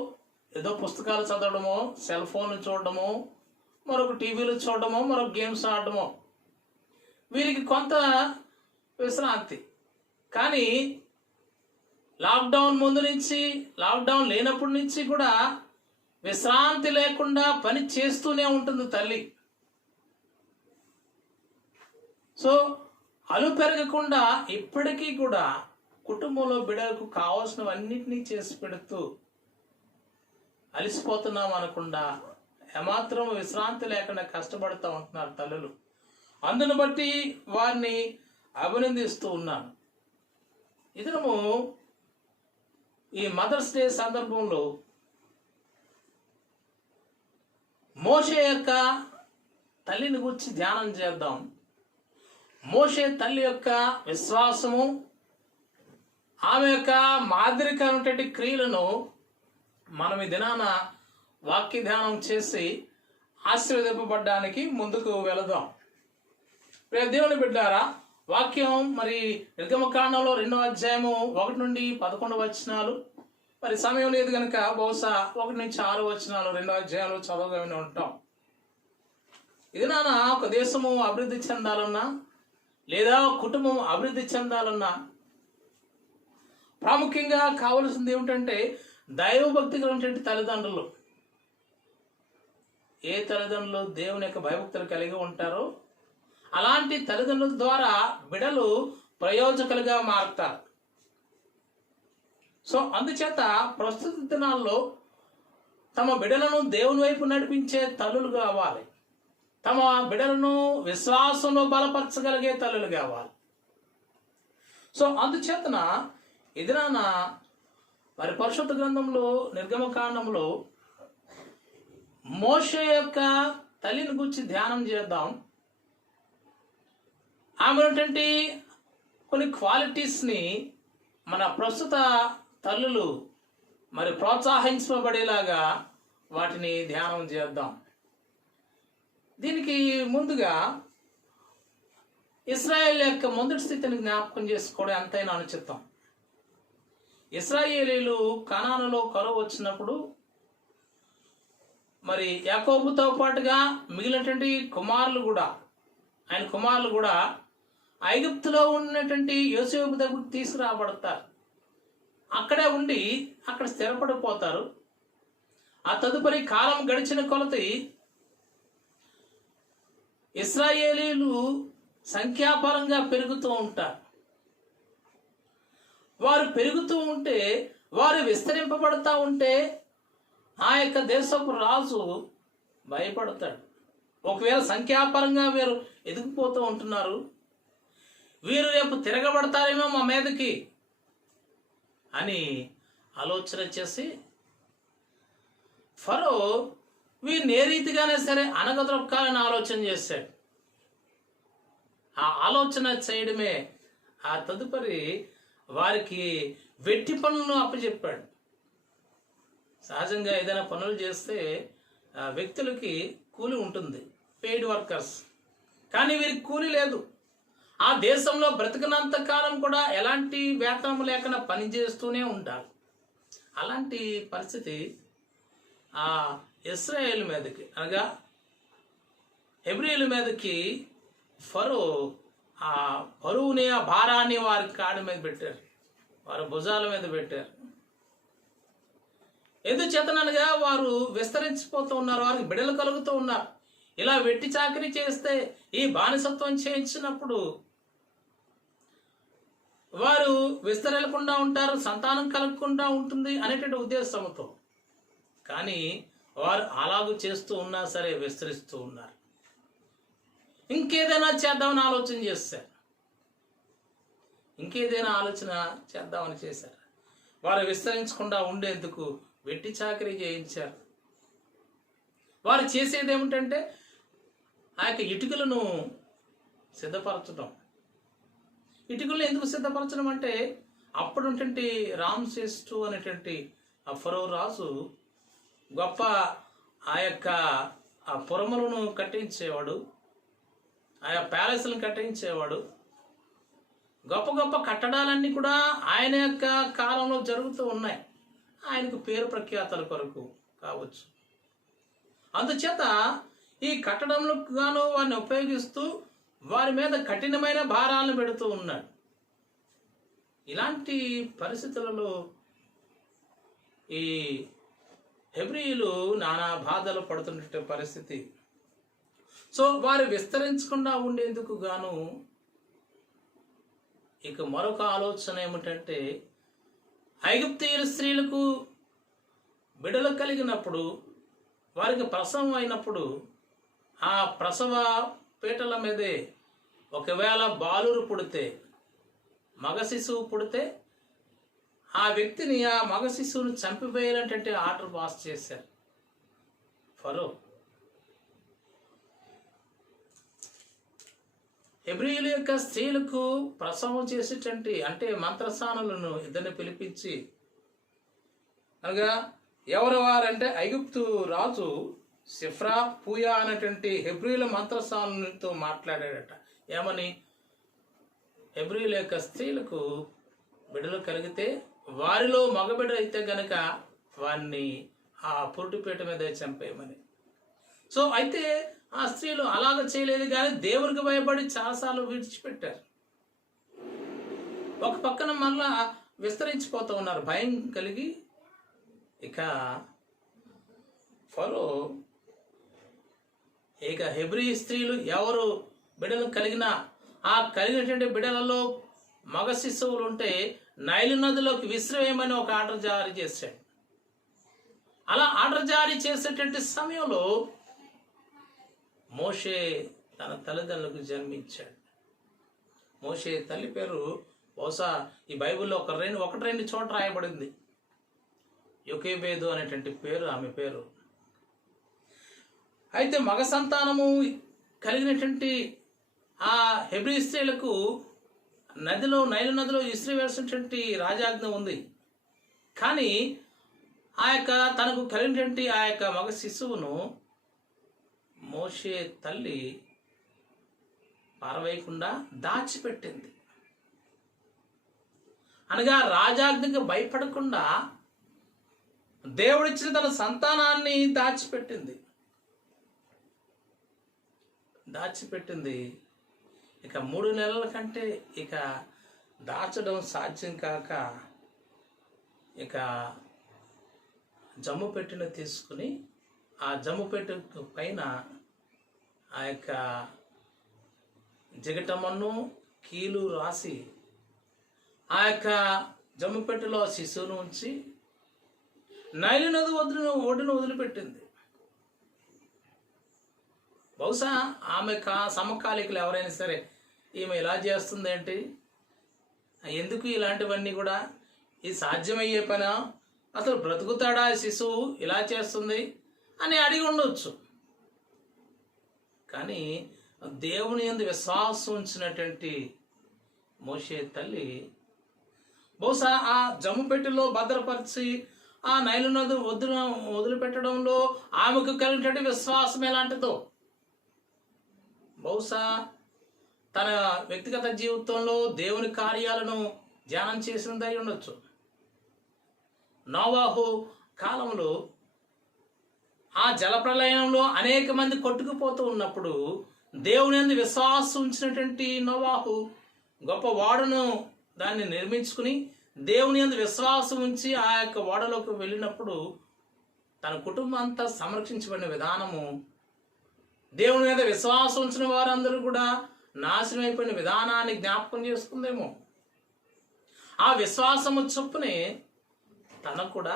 ఏదో పుస్తకాలు చదవడమో, సెల్ ఫోన్లు చూడడమో, మరొక టీవీలు చూడడమో, మరొక గేమ్స్ ఆడడమో, వీరికి కొంత విశ్రాంతి. కానీ లాక్డౌన్ ముందు నుంచి, లాక్డౌన్ లేనప్పటి నుంచి కూడా విశ్రాంతి లేకుండా పని చేస్తూనే ఉంటుంది తల్లి. సో అలు పెరగకుండా ఇప్పటికీ కూడా కుటుంబంలో బిడ్డలకు కావాల్సినవన్నిటినీ చేసి పెడుతూ అలసిపోతున్నాం అనకుండా ఏమాత్రం విశ్రాంతి లేకుండా కష్టపడుతూ ఉంటున్నారు తల్లులు. అందును బట్టి వారిని అభినందిస్తూ ఉన్నాను. ఇతరము ఈ మదర్స్ డే సందర్భంలో మోషే యొక్క తల్లిని గురించి ధ్యానం చేద్దాం. మోషే తల్లి యొక్క విశ్వాసము, ఆమె యొక్క మాదిరికరమైనటువంటి క్రియలను మనం ఈ దినాన వాక్య ధ్యానం చేసి ఆశీర్వదింపబడ్డానికి ముందుకు వెళదాం. దేవుని బిడ్డారా, వాక్యం మరి నిర్గమకాండంలో 2వ అధ్యాయము 1 నుండి 11 వచనాలు. మరి సమయం లేదు కనుక బహుశా 1 నుంచి 6 వచనాలు 2వ అధ్యాయంలో చదవగానే ఉంటాం. ఇది నాన్న ఒక దేశము అభివృద్ధి చెందాలన్నా లేదా ఒక కుటుంబం అభివృద్ధి చెందాలన్నా ప్రాముఖ్యంగా కావలసింది ఏమిటంటే దైవభక్తి కలిగినటువంటి తల్లిదండ్రులు. ఏ తల్లిదండ్రులు దేవుని యొక్క భయభక్తులు కలిగి ఉంటారో అలాంటి తల్లిదండ్రుల ద్వారా బిడ్డలు ప్రయోజకులుగా మారుతారు. సో అందుచేత ప్రస్తుత దినాల్లో తమ బిడ్డలను దేవుని వైపు నడిపించే తల్లులు కావాలి. తమ బిడ్డలను విశ్వాసంలో బలపరచగలిగే తల్లులు కావాలి. సో అందుచేతన ఎదురాన మరి పరిశుద్ధ గ్రంథంలో నిర్గమకాండంలో మోషే యొక్క తల్లిని గురించి ధ్యానం చేద్దాం. ఆమె ఉన్నటువంటి కొన్ని క్వాలిటీస్ని మన ప్రస్తుత తల్లులు మరి ప్రోత్సహించబడేలాగా వాటిని ధ్యానం చేద్దాం. దీనికి ముందుగా ఇశ్రాయేల్ యొక్క మొదటి స్థితిని జ్ఞాపకం చేసుకోవడం ఎంతైనా అనుచితం. ఇశ్రాయేలీలు కనానులో కరువు వచ్చినప్పుడు మరి యాకోబుతో పాటుగా మిగిలినటువంటి ఆయన కుమారులు కూడా ఐగుప్తులో ఉన్నటువంటి యోసేపు దగ్గరకు తీసుకురాబడతారు. అక్కడే ఉండి అక్కడ స్థిరపడిపోతారు. ఆ తదుపరి కాలం గడిచిన కొలది ఇశ్రాయేలీలు సంఖ్యాపరంగా పెరుగుతూ ఉంటారు. వారు పెరుగుతూ ఉంటే, వారు విస్తరింపబడతా ఉంటే ఆ యొక్క దేశపు రాజు భయపడతాడు. ఒకవేళ సంఖ్యాపరంగా వీరు ఎదిగిపోతూ ఉంటున్నారు, వీరు రేపు తిరగబడతారేమో మా మీదకి అని ఆలోచన చేసి ఫరో వీరిని ఏ రీతిగానే సరే అనగదొక్కాలని ఆలోచన చేశాడు. ఆ ఆలోచన చేయడమే ఆ తదుపరి వారికి వెట్టి పనులను అప్పచెప్పాడు. సహజంగా ఏదైనా పనులు చేస్తే వ్యక్తులకి కూలి ఉంటుంది, పెయిడ్ వర్కర్స్. కానీ వీరికి కూలి లేదు. ఆ దేశంలో బ్రతికినంత కాలం కూడా ఎలాంటి వేతనం లేకుండా పనిచేస్తూనే ఉంటారు. అలాంటి పరిస్థితి ఆ ఇశ్రాయేల్ మీదకి అనగా హెబ్రీల మీదకి ఫరో ఆ బరువుని, ఆ భారాన్ని వారి కాడి మీద పెట్టారు, వారి భుజాల మీద పెట్టారు. ఎందుచేతనగా వారు విస్తరించిపోతూ ఉన్నారు, వారికి బిడ్డలు కలుగుతూ ఉన్నారు. ఇలా వెట్టి చాకరీ చేస్తే, ఈ బానిసత్వం చేయించినప్పుడు వారు విస్తరలేకుండా ఉంటారు, సంతానం కలగకుండా ఉంటుంది అనేటువంటి ఉద్దేశంతో. కానీ వారు అలాగూ చేస్తూ ఉన్నా సరే విస్తరిస్తూ ఉన్నారు. ఇంకేదైనా చేద్దామని ఆలోచన చేశారు. వారు విస్తరించకుండా ఉండేందుకు వెట్టి చాకరీ చేయించారు. వారు చేసేది ఏమిటంటే ఆ యొక్క ఇటుకలను సిద్ధపరచడం. ఇటుకలను ఎందుకు సిద్ధపరచడం అంటే అప్పుడుంటే రామ్సేస్ II అనేటువంటి ఆ ఫరో రాజు గొప్ప ఆ యొక్క ఆ పురములను కట్టించేవాడు, ఆయా ప్యాలెస్లను కట్టించేవాడు. గొప్ప గొప్ప కట్టడాలన్నీ కూడా ఆయన యొక్క కాలంలో జరుగుతూ ఉన్నాయి, ఆయనకు పేరు ప్రఖ్యాతల కొరకు కావచ్చు. అందుచేత ఈ కట్టడంలకు గాను వారిని ఉపయోగిస్తూ వారి మీద కఠినమైన భారాలను పెడుతూ ఉన్నాడు. ఇలాంటి పరిస్థితులలో ఈ హెబ్రీయులు నానా బాధలు పడుతున్న పరిస్థితి. సో వారు విస్తరించకుండా ఉండేందుకు గాను ఇక మరొక ఆలోచన ఏమిటంటే, ఐగుప్తీయుల స్త్రీలకు బిడ్డలు కలిగినప్పుడు, వారికి ప్రసవం అయినప్పుడు, ఆ ప్రసవ పీటల మీదే ఒకవేళ బాలురు పుడితే, మగ శిశువు పుడితే, ఆ వ్యక్తిని, ఆ మగ శిశువుని చంపివేయాలంటే ఆర్డర్ పాస్ చేశారు ఫరో. హెబ్రీయుల యొక్క స్త్రీలకు ప్రసవం చేసేటంటి అంటే మంత్రసానులను ఇద్దరిని పిలిపించి, అనగా ఎవరు వారంటే ఐగుప్తు రాజు సిఫ్రా పూయా అనేటువంటి హెబ్రీయుల మంత్రసానులతో మాట్లాడాడట. ఏమని? హెబ్రీయుల యొక్క స్త్రీలకు బిడ్డలు కలిగితే వారిలో మగబిడ్డ అయితే గనక వారిని ఆ పురుటిపేట మీద చంపేయమని. సో అయితే ఆ స్త్రీలు అలాగ చేయలేదు, కానీ దేవునికి భయపడి చాలాసార్లు విడిచిపెట్టారు. ఒక పక్కన మళ్ళా విస్తరించిపోతూ ఉన్నారు భయం కలిగి. ఇక ఫరో ఇక హెబ్రీ స్త్రీలు ఎవరు బిడ్డలు కలిగినా, ఆ కలిగినటువంటి బిడ్డలలో మగ శిశువులు ఉంటే నైలు నదిలోకి విసిరేయమని ఒక ఆర్డర్ జారీ చేశాడు. అలా ఆర్డర్ జారీ చేసేటువంటి సమయంలో మోషే తన తల్లిదండ్రులకు జన్మించాడు. మోషే తల్లి పేరు బహుశా ఈ బైబిల్లో ఒకటి రెండు చోట్ల రాయబడింది. యోకేబేదు అనేటువంటి పేరు ఆమె పేరు. అయితే మగ సంతానము కలిగినటువంటి ఆ హెబ్రీ స్త్రీలకు నైలు నదిలో విసిరివేసినటువంటి రాజాజ్ఞ ఉంది. కానీ ఆ యొక్క తనకు కలిగినటువంటి ఆ యొక్క మగ శిశువును మోషే తల్లి పారవేయకుండా దాచిపెట్టింది. అనగా రాజాజ్ఞకు భయపడకుండా దేవుడిచ్చిన తన సంతానాన్ని దాచిపెట్టింది. ఇక 3 నెలల కంటే ఇక దాచడం సాధ్యం కాక ఇక జమ్ము పెట్టెను తీసుకుని ఆ జమ్ము పెట్టె పైన ఆ యొక్క జిగటమన్ను కీలు రాసి ఆ యొక్క జమ్ము పెట్టెలో శిశువును ఉంచి నైలు నది ఒడ్డును వదిలిపెట్టింది. బహుశా ఆమె సమకాలికులు ఎవరైనా సరే ఈమె ఇలా చేస్తుంది ఏంటి, ఎందుకు ఇలాంటివన్నీ కూడా, ఇది సాధ్యమయ్యే పనా, అసలు బ్రతుకుతాడా శిశువు ఇలా చేస్తుంది అని అడిగి ఉండొచ్చు. కానీ దేవుని యందు విశ్వాసం ఉంచినటువంటి మోషే తల్లి బహుశా ఆ జమ్ము పెట్టెలో భద్రపరిచి ఆ నైలు నది వదిలిపెట్టడంలో ఆమెకు కలిగినటువంటి విశ్వాసం ఎలాంటిదో బహుశా తన వ్యక్తిగత జీవితంలో దేవుని కార్యాలను ధ్యానం చేసినదై ఉండొచ్చు. నోవాహు కాలంలో ఆ జలప్రలయంలో అనేక మంది కొట్టుకుపోతూ ఉన్నప్పుడు దేవుని యందు విశ్వాసం ఉంచినటువంటి నోవాహు గొప్ప ఓడను దాన్ని నిర్మించుకుని దేవుని యందు విశ్వాసం ఉంచి ఆ యొక్క ఓడలోకి వెళ్ళినప్పుడు తన కుటుంబం అంతా సంరక్షించబడిన విధానము, దేవుని మీద విశ్వాసం ఉంచిన వారందరూ కూడా నాశనం అయిపోయిన విధానాన్ని జ్ఞాపకం చేసుకుందేమో. ఆ విశ్వాసము చొప్పునే తనకు కూడా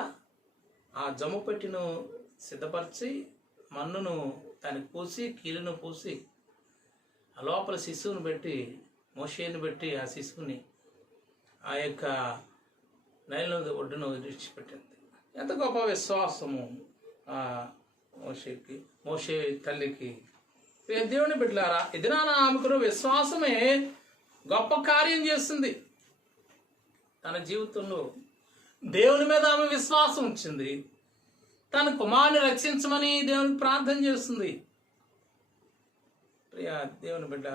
ఆ జమ్ము పెట్టెను సిద్ధపరిచి మన్నును దానికి పూసి కీలును పూసి ఆ లోపల శిశువుని పెట్టి మోషేని పెట్టి ఆ శిశువుని ఆ యొక్క నైలు నది ఒడ్డును విడిచిపెట్టింది. ఎంత గొప్ప విశ్వాసము ఆ మోషే తల్లికి. దేవుని బిడ్డలారా, ఎదినాన ఆమెకు విశ్వాసమే గొప్ప కార్యం చేస్తుంది. తన జీవితంలో దేవుని మీద ఆమె విశ్వాసం ఉంచింది. తన కుమారుని రక్షించమని దేవునికి ప్రార్థన చేస్తుంది. ప్రియ దేవుని బిడ్డ,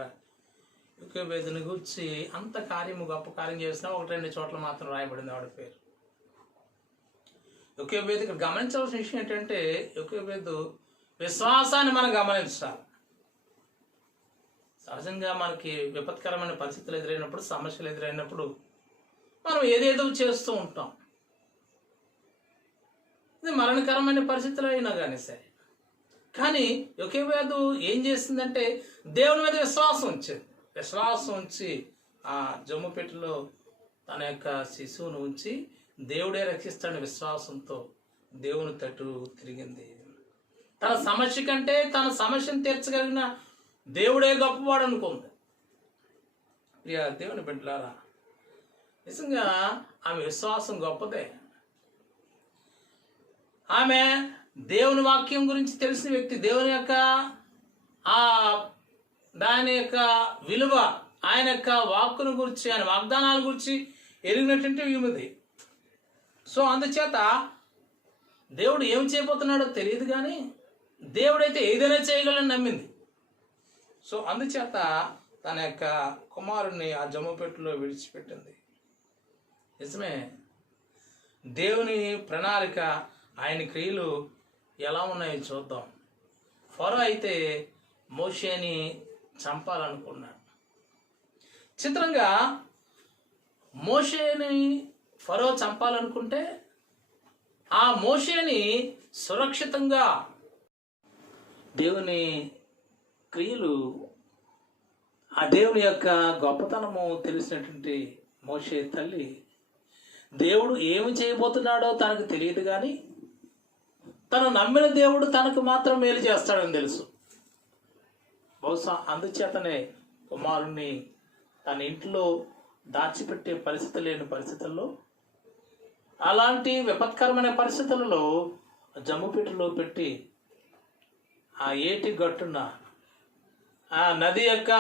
యోకేబేదుని గురించి అంత కార్యము గొప్ప కార్యం చేసినా 1-2 చోట్ల మాత్రం రాయబడింది ఆవిడ పేరు. యోకేబేదు ఇక్కడ గమనించవలసిన విషయం ఏంటంటే, యోకేబేదు విశ్వాసాన్ని మనం గమనించాలి. సహజంగా మనకి విపత్కరమైన పరిస్థితులు ఎదురైనప్పుడు, సమస్యలు ఎదురైనప్పుడు మనం ఏదేదో చేస్తూ ఉంటాం. ఇది మరణకరమైన పరిస్థితులు అయినా కానీ సరే. కానీ యోకేబేదు ఏం చేసిందంటే దేవుని మీద విశ్వాసం ఉంచింది. విశ్వాసం ఉంచి ఆ జమ్ము పెట్టెలో తన యొక్క శిశువును ఉంచి దేవుడే రక్షిస్తాడని విశ్వాసంతో దేవుని తట్టు తిరిగింది. తన సమస్య కంటే తన సమస్యను తీర్చగలిగిన దేవుడే గొప్పవాడు అనుకుంది. ప్రియ దేవుని బిడ్డలారా, నిజంగా ఆమె విశ్వాసం గొప్పదే. ఆమె దేవుని వాక్యం గురించి తెలిసిన వ్యక్తి, దేవుని యొక్క దాని యొక్క విలువ, ఆయన యొక్క వాక్కును గురించి, ఆయన వాగ్దానాల గురించి ఎరిగినటువంటి విముది. సో అందుచేత దేవుడు ఏం చేయబోతున్నాడో తెలియదు, కానీ దేవుడైతే ఏదైనా చేయగలని నమ్మింది. సో అందుచేత తన యొక్క కుమారుణ్ణి ఆ జమ్ముపెట్టులో విడిచిపెట్టింది. నిజమే, దేవుని ప్రణాళిక, ఆయన క్రియలు ఎలా ఉన్నాయో చూద్దాం. ఫరో అయితే మోషేని చంపాలనుకున్నాడు. చిత్రంగా మోషేని ఫరో చంపాలనుకుంటే ఆ మోషేని సురక్షితంగా దేవుని క్రియలు, ఆ దేవుని యొక్క గొప్పతనము తెలిసినటువంటి మోషే తల్లి, దేవుడు ఏమి చేయబోతున్నాడో తనకు తెలియదు, కానీ తను నమ్మిన దేవుడు తనకు మాత్రం మేలు చేస్తాడని తెలుసు. బహుశా అందుచేతనే కుమారుణ్ణి తన ఇంట్లో దాచిపెట్టే పరిస్థితి లేని పరిస్థితుల్లో, అలాంటి విపత్కరమైన పరిస్థితులలో జమ్ముపెట్టులో పెట్టి ఆ ఏటి గట్టున, ఆ నది యొక్క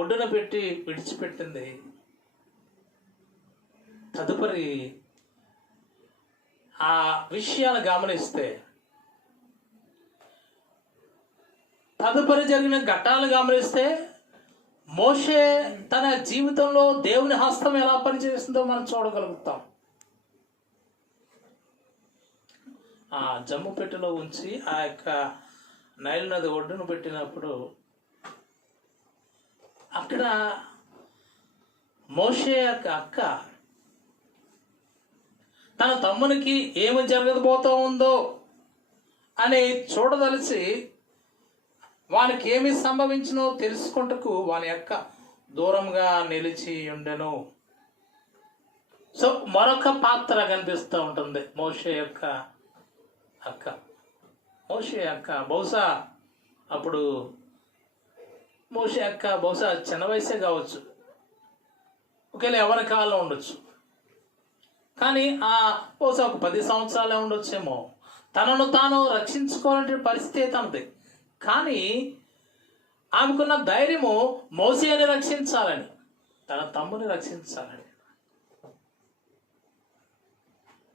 ఒడ్డున పెట్టి విడిచిపెట్టింది. తదుపరి ఆ విషయాలు గమనిస్తే, తదుపరి జరిగిన ఘట్టాలు గమనిస్తే, మోషే తన జీవితంలో దేవుని హస్తం ఎలా పనిచేస్తుందో మనం చూడగలుగుతాం. ఆ జమ్ముపెట్టెలో ఉంచి ఆ యొక్క నైల్ నది ఒడ్డును పెట్టినప్పుడు అక్కడ మోషే యొక్క అక్క తన తమ్మునికి ఏమి జరగబోతూ ఉందో అని చూడదలిచి, వానికి ఏమి సంభవించినో తెలుసుకుంటకు వాని యొక్క దూరంగా నిలిచి ఉండెను. సో మరొక పాత్ర కనిపిస్తూ ఉంటుంది మోషే యొక్క అక్క. మోషే అక్క బహుశా అప్పుడు మోషే అక్క బహుశా చిన్న వయసే కావచ్చు, ఒకవేళ ఎవరి కాలంలో ఉండొచ్చు, కానీ బహుశా ఒక 10 సంవత్సరాలే ఉండొచ్చేమో. తనను తాను రక్షించుకోవాలంటే పరిస్థితి తనది, కానీ ఆమెకున్న ధైర్యము మోషేని రక్షించాలని, తన తమ్ముని రక్షించాలని.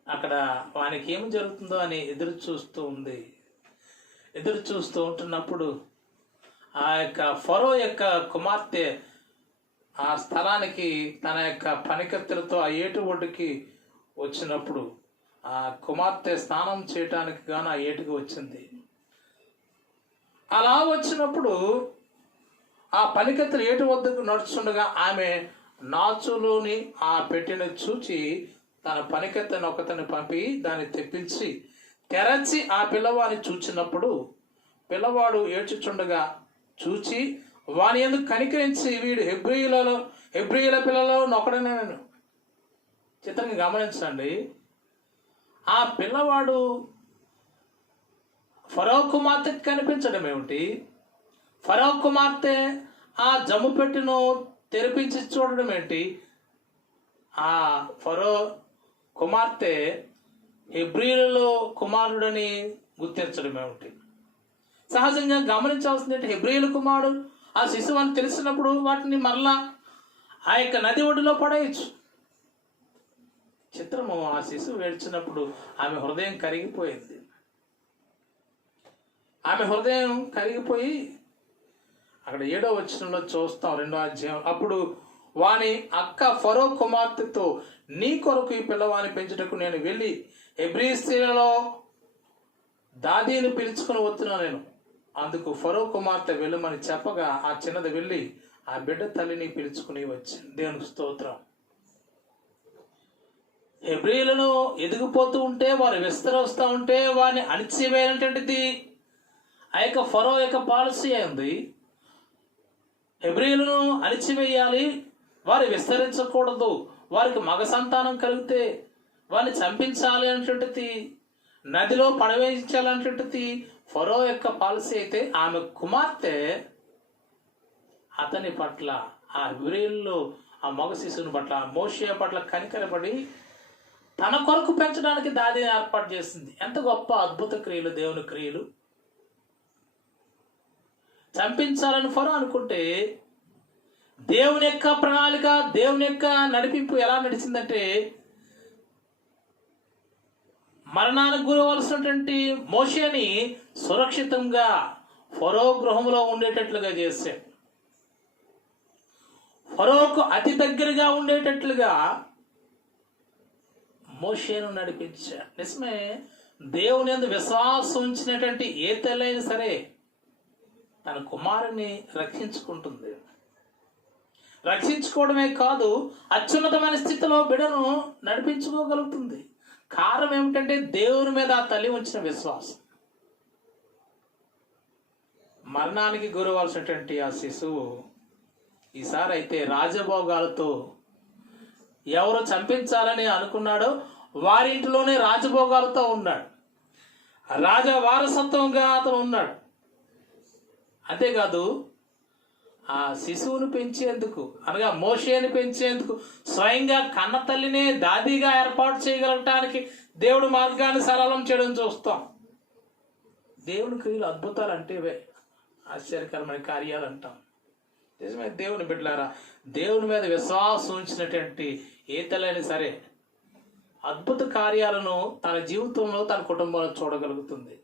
అక్కడ వానికి ఏమి జరుగుతుందో అని ఎదురు చూస్తూ ఉంది. ఎదురు చూస్తూ ఉంటున్నప్పుడు ఆ యొక్క ఫరో యొక్క కుమార్తె ఆ స్థలానికి తన యొక్క పనికత్తెలతో ఆ ఏటు ఒడ్డుకి వచ్చినప్పుడు, ఆ కుమార్తె స్నానం చేయటానికి గాను ఆ ఏటుకి వచ్చింది. అలా వచ్చినప్పుడు ఆ పనికత్తెలు ఏటు వద్దకు నడుచుండగా ఆమె నాచులోని ఆ పెట్టెను చూచి తన పనికత్తెను ఒకతని పంపి దాన్ని తెప్పించి తెరచి ఆ పిల్లవాడిని చూచినప్పుడు, పిల్లవాడు ఏడ్చుచుండగా చూచి వాని ఎందుకు కనికరించి, వీడు హెబ్రీయుల పిల్లలో నొకడనే. చిత్రంగా గమనించండి, ఆ పిల్లవాడు ఫరో కుమార్తెకి కనిపించడం ఏమిటి? ఫరో కుమార్తె ఆ జమ్ముపెట్టును తెరిపించి చూడడం ఏంటి? ఆ ఫరో కుమార్తె హెబ్రీయులలో కుమారుడని గుర్తించడం ఏమిటి? సహజంగా గమనించాల్సింది హెబ్రీయుల కుమారుడు ఆ శిశువు అని తెలిసినప్పుడు వాటిని మరలా ఆ యొక్క నది ఒడ్డులో పడేయచ్చు. చిత్రము, ఆ శిశువు ఏడ్చినప్పుడు ఆమె హృదయం కరిగిపోయింది. ఆమె హృదయం కరిగిపోయి అక్కడ 7వ వచనంలో చూస్తాం, 2వ అధ్యాయం. అప్పుడు వాని అక్క ఫరో కుమార్తెతో, నీ కొరకు ఈ పిల్లవాని పెంచుటకు నేను వెళ్ళి హెబ్రీ స్త్రీలలో దాదీని పిలుచుకుని వస్తున్నా నేను. అందుకు ఫరో కుమార్తె వెళ్ళమని చెప్పగా ఆ చిన్నది వెళ్ళి ఆ బిడ్డ తల్లిని పిలుచుకుని వచ్చింది. దేవునికి స్తోత్రం. హెబ్రీయులను ఎదిగిపోతూ ఉంటే, వారు విస్తరిస్తూ ఉంటే వారిని అణిచివేయాలంటేది ఆ యొక్క ఫరో యొక్క పాలసీ అయింది. హెబ్రీయులను అణిచివేయాలి, వారు విస్తరించకూడదు, వారికి మగ సంతానం కలిగితే వారిని చంపించాలి అనేటువంటిది, నదిలో పడవేయించాలనేటువంటిది ఫరో యొక్క పాలసీ అయితే, ఆమె కుమార్తె అతని పట్ల, ఆ హెబ్రీయుల్లో ఆ మగ శిశువుని పట్ల, మోషే పట్ల కనికరపడి తన కొరకు పెంచడానికి దాదిని ఏర్పాటు చేసింది. ఎంత గొప్ప అద్భుత క్రియలు, దేవుని క్రియలు! చంపించాలని ఫరో అనుకుంటే దేవుని యొక్క ప్రణాళిక, దేవుని యొక్క నడిపింపు ఎలా నడిచిందంటే, మరణానికి గురవలసినటువంటి మోషేని సురక్షితంగా ఫరో గృహంలో ఉండేటట్లుగా చేశాడు. ఫరోకు అతి దగ్గరగా ఉండేటట్లుగా మోషేను నడిపించాడు. నిజమే, దేవుని యందు విశ్వాసం ఉంచినటువంటి ఏ తల్లైనా సరే తన కుమారుని రక్షించుకుంటుంది. రక్షించుకోవడమే కాదు, అత్యున్నతమైన స్థితిలో బిడ్డను నడిపించుకోగలుగుతుంది. కారణం ఏమిటంటే దేవుని మీద ఆ తల్లి ఉంచిన విశ్వాసం. మరణానికి గురవలసినటువంటి ఆ శిశువు ఈసారి అయితే రాజభోగాలతో, ఎవరు చంపించాలని అనుకున్నాడో వారింటిలోనే రాజభోగాలతో ఉన్నాడు. రాజ వారసత్వంగా అతను ఉన్నాడు. అంతేకాదు, ఆ శిశువును పెంచేందుకు, అనగా మోషేని పెంచేందుకు స్వయంగా కన్న తల్లినే దాదిగా ఏర్పాటు చేయగలగటానికి దేవుడు మార్గాన్ని సరళం చేయడం చూస్తాం. దేవుని క్రియలు, అద్భుతాలు అంటేవే ఆశ్చర్యకరమైన కార్యాలు అంటాం. నిజమే దేవుని బిడ్డలారా, దేవుని మీద విశ్వాసం ఉంచినటువంటి ఏ తల్లైనా సరే అద్భుత కార్యాలను తన జీవితంలో, తన కుటుంబంలో చూడగలుగుతుంది.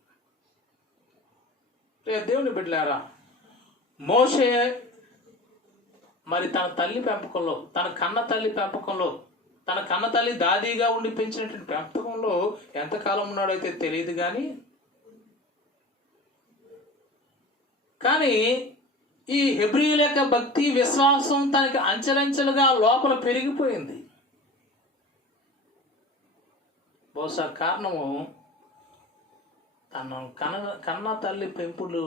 దేవుని బిడ్డలారా, మోషే మరి తన తల్లి పెంపకంలో, తన కన్న తల్లి పెంపకంలో, తన కన్న తల్లి దాదీగా ఉండి పెంచినటువంటి పెంపకంలో ఎంతకాలం ఉన్నాడైతే తెలియదు, కానీ ఈ హెబ్రీయుల యొక్క భక్తి విశ్వాసం తనకి అంచెలంచెలుగా లోపల పెరిగిపోయింది. బహుశా కారణము తన కన్న తల్లి పెంపుడు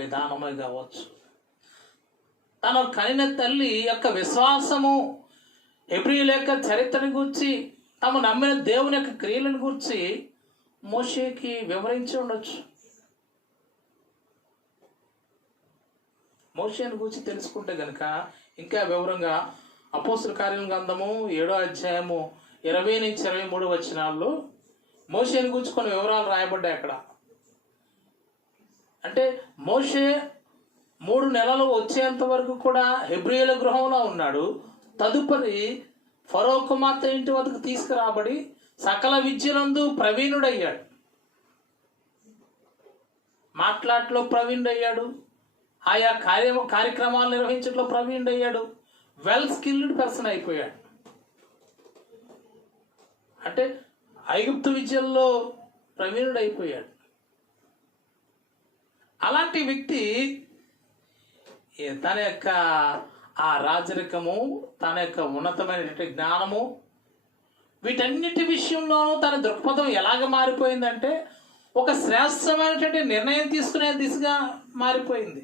విధానమే కావచ్చు. తన కనిన తల్లి యొక్క విశ్వాసము, హెబ్రీయుల యొక్క చరిత్రను గురించి, తాము నమ్మిన దేవుని యొక్క క్రియలను గురించి మోషేకి వివరించి ఉండొచ్చు. మోషేని గురించి తెలుసుకుంటే గనక ఇంకా వివరంగా అపోస్తుల కార్యాల గ్రంథము 7వ అధ్యాయము 20 నుంచి 23 వచనాల్లో మోషేని గురించి కొన్ని వివరాలు రాయబడ్డాయి అక్కడ. అంటే మోషే 3 నెలలు వచ్చేంత వరకు కూడా హెబ్రీయుల గృహంలో ఉన్నాడు. తదుపరి ఫరో కుమార్తె ఇంటి వద్దకు తీసుకురాబడి సకల విద్యలందు ప్రవీణుడయ్యాడు. మాట్లాడలో ప్రవీణుడయ్యాడు, ఆయా కార్యక్రమాలు నిర్వహించడంలో ప్రవీణుడయ్యాడు, వెల్ స్కిల్డ్ పర్సన్ అయిపోయాడు. అంటే ఐగుప్తు విద్యల్లో ప్రవీణుడైపోయాడు. అలాంటి వ్యక్తి తన యొక్క ఆ రాజరికము, తన యొక్క ఉన్నతమైనటువంటి జ్ఞానము, వీటన్నిటి విషయంలోనూ తన దృక్పథం ఎలాగ మారిపోయిందంటే ఒక శ్రేష్టమైనటువంటి నిర్ణయం తీసుకునే దిశగా మారిపోయింది.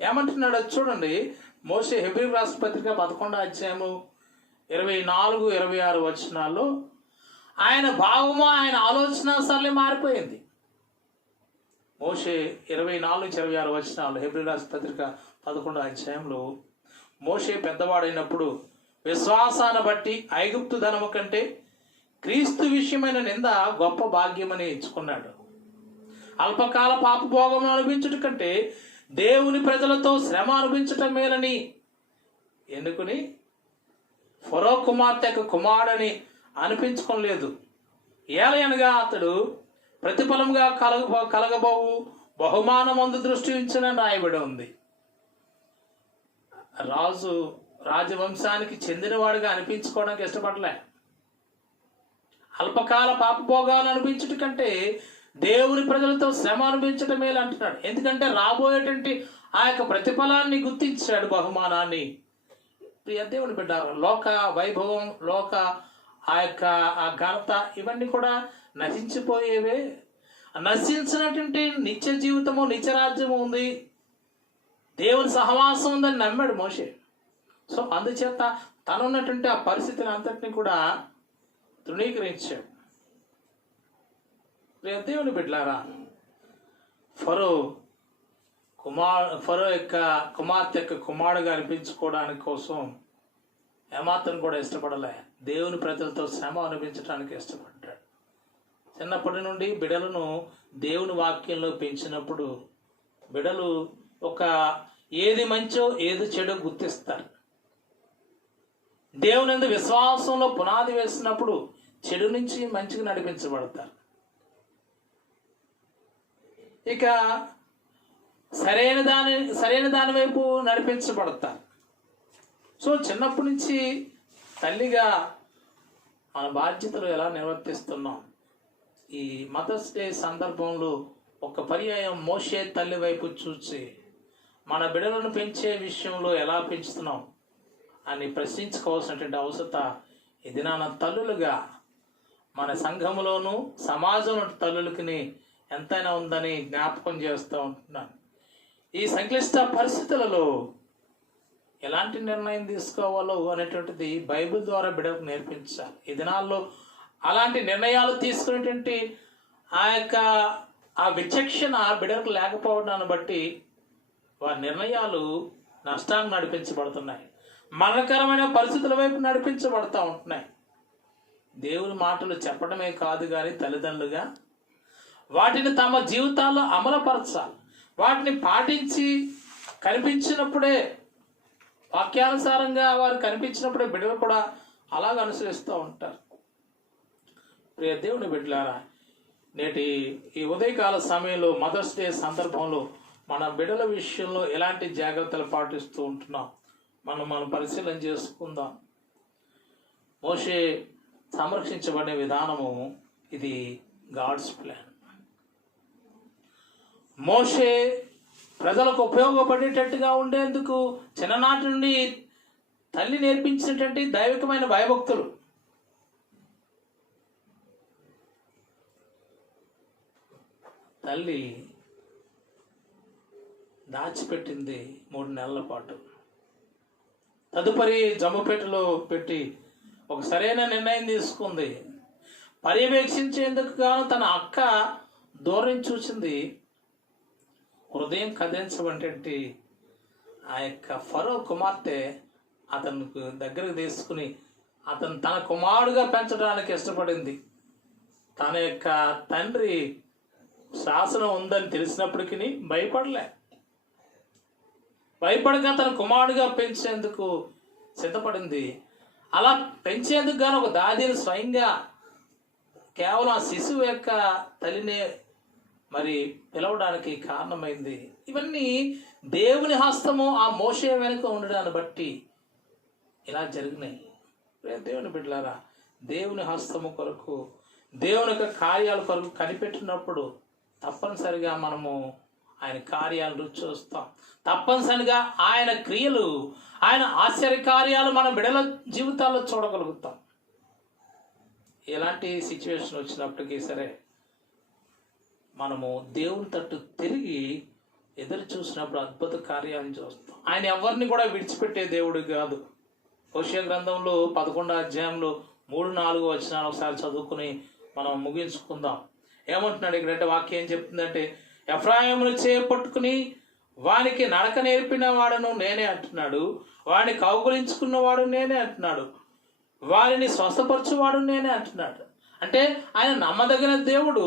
ఏమంటున్నాడో చూడండి. మోషే హెబ్రీ రాష్ట్ర పత్రిక 11వ అధ్యాయము 24-26 వచనాల్లో ఆయన భావము, ఆయన ఆలోచన సరళి మారిపోయింది. మోషే 24-26 వచనాలు హెబ్రీ రాష్ట్ర పత్రిక 11వ అధ్యాయంలో, మోషే పెద్దవాడైనప్పుడు విశ్వాసాన్ని బట్టి ఐగుప్తు ధనము కంటే క్రీస్తు విషయమైన నింద గొప్ప భాగ్యమని ఎంచుకున్నాడు. అల్పకాల పాపభోగం అనుభవించుట కంటే దేవుని ప్రజలతో శ్రమ అనుభవించటం మేలని ఎన్నుకుని ఫరో కుమార్తె యొక్క కుమారుడని అనిపించుకోలేదు. ఏలయనగా అతడు ప్రతిఫలంగా కలగబోవు బహుమానమందు దృష్టి ఉంచిన రాయబడి ఉంది. రాజవంశానికి చెందినవాడిగా అనిపించుకోవడానికి ఇష్టపడలే. అల్పకాల పాపభోగాలు అనిపించుట కంటే దేవుని ప్రజలతో శ్రమ అనిపించటం మేలు అంటున్నాడు. ఎందుకంటే రాబోయేటువంటి ఆ యొక్క ప్రతిఫలాన్ని గుర్తించాడు, బహుమానాన్ని. ప్రియ దేవుని బిడ్డ, లోక వైభవం, లోక ఆ యొక్క ఆ ఘనత, ఇవన్నీ కూడా నశించిపోయేవే. నశించినటువంటి నిత్య జీవితము, నిత్య రాజ్యము ఉంది, దేవుని సహవాసం ఉందని నమ్మాడు మోషే. సో అందుచేత తనున్నటువంటి ఆ పరిస్థితిని అంతటిని కూడా తృణీకరించాడు. దేవుని బిడ్డలారా, ఫరో యొక్క కుమార్తె యొక్క కుమారుడుగా అనిపించుకోవడానికి కోసం ఏమాత్రం కూడా ఇష్టపడలే. దేవుని ప్రజలతో శ్రమ అనిపించడానికి ఇష్టపడ్డాడు. చిన్నప్పటి నుండి బిడ్డలను దేవుని వాక్యంలో పెంచినప్పుడు బిడ్డలు ఏది మంచో ఏది చెడో గుర్తిస్తారు. దేవుని యందు విశ్వాసంలో పునాది వేసినప్పుడు చెడు నుంచి మంచిగా నడిపించబడతారు. ఇక సరైన దాని వైపు నడిపించబడతారు. సో చిన్నప్పటి నుంచి తల్లిగా మన బాధ్యతలు ఎలా నిర్వర్తిస్తున్నాం? ఈ మదర్స్ డే సందర్భంలో ఒక పర్యాయం మోషే తల్లి వైపు చూసి మన బిడ్డలను పెంచే విషయంలో ఎలా పెంచుతున్నాం అని ప్రశ్నించుకోవాల్సినటువంటి అవసరత ఈ దినాన తల్లులుగా మన సంఘములోను సమాజంలో తల్లులకి ఎంతైనా ఉందని జ్ఞాపకం చేస్తూ ఉంటున్నాను. ఈ సంక్లిష్ట పరిస్థితులలో ఎలాంటి నిర్ణయం తీసుకోవాలో అనేటువంటిది బైబిల్ ద్వారా బిడ్డలకు నేర్పించాలి. ఈ దినాల్లో అలాంటి నిర్ణయాలు తీసుకునేటువంటి ఆ విచక్షణ బిడ్డలకు లేకపోవడాన్ని బట్టి వారి నిర్ణయాలు నష్టాన్ని నడిపించబడుతున్నాయి, మరణకరమైన పరిస్థితుల వైపు నడిపించబడుతూ ఉంటున్నాయి. దేవుని మాటలు చెప్పడమే కాదు కానీ తల్లిదండ్రులుగా వాటిని తమ జీవితాల్లో అమలుపరచాలి. వాటిని పాటించి కనిపించినప్పుడే, వాక్యానుసారంగా వారు కనిపించినప్పుడే బిడ్డలు కూడా అలాగ అనుసరిస్తూ ఉంటారు. ప్రియ దేవుని బిడ్డలారా, నేటి ఈ ఉదయకాల సమయంలో మదర్స్ డే సందర్భంలో మన బిడ్డల విషయంలో ఎలాంటి జాగ్రత్తలు పాటిస్తూ ఉంటున్నాం మనం పరిశీలన చేసుకుందాం. మోషే సంరక్షించబడే విధానము ఇది గాడ్స్ ప్లాన్. మోషే ప్రజలకు ఉపయోగపడేటట్టుగా ఉండేందుకు చిన్ననాటి నుండి తల్లి నేర్పించినటువంటి దైవికమైన భయభక్తులు, తల్లి దాచిపెట్టింది 3 నెలల పాటు. తదుపరి జమ్ముపేటలో పెట్టి ఒక సరైన నిర్ణయం తీసుకుంది. పర్యవేక్షించేందుకు గాను తన అక్క దూరం చూసింది. హృదయం కదిలించబడి ఆ యొక్క ఫరో కుమార్తె అతనికి దగ్గరకు తీసుకుని అతను తన కుమారుడుగా పెంచడానికి ఇష్టపడింది. తన యొక్క తండ్రి శాసనం ఉందని తెలిసినప్పటికీ భయపడక తన కుమారుడుగా పెంచేందుకు సిద్ధపడింది. అలా పెంచేందుకు గాను ఒక దాదిని స్వయంగా కేవలం ఆ శిశువు యొక్క తల్లినే మరి పిలవడానికి కారణమైంది. ఇవన్నీ దేవుని హస్తము ఆ మోషే వెనుక ఉండడాన్ని బట్టి ఇలా జరిగినాయి. దేవుని బిడ్డలారా, దేవుని హస్తము కొరకు, దేవుని యొక్క కార్యాల కొరకు కనిపెట్టినప్పుడు తప్పనిసరిగా మనము ఆయన కార్యాలు రుచి చూస్తాం. తప్పనిసరిగా ఆయన క్రియలు, ఆయన ఆశ్చర్య కార్యాలు మన బిడ్డల జీవితాల్లో చూడగలుగుతాం. ఎలాంటి సిచ్యువేషన్ వచ్చినప్పటికీ సరే మనము దేవుని తట్టు తిరిగి ఎదురు చూసినప్పుడు అద్భుత కార్యాలను చూస్తాం. ఆయన ఎవరిని కూడా విడిచిపెట్టే దేవుడు కాదు. హోషేయ గ్రంథంలో 11వ అధ్యాయంలో 3-4 వచనాలు ఒకసారి చదువుకుని మనం ముగించుకుందాం. ఏమంటున్నాడు ఇక్కడ? వాక్యం ఏం చెప్తుందంటే, ఎఫ్రాయిమును చేపట్టుకుని వానికి నడక నేర్పిన వాడును నేనే అంటున్నాడు, వాడిని కౌగులించుకున్నవాడు నేనే అంటున్నాడు, వారిని స్వస్థపరచువాడు నేనే అంటున్నాడు. అంటే ఆయన నమ్మదగిన దేవుడు.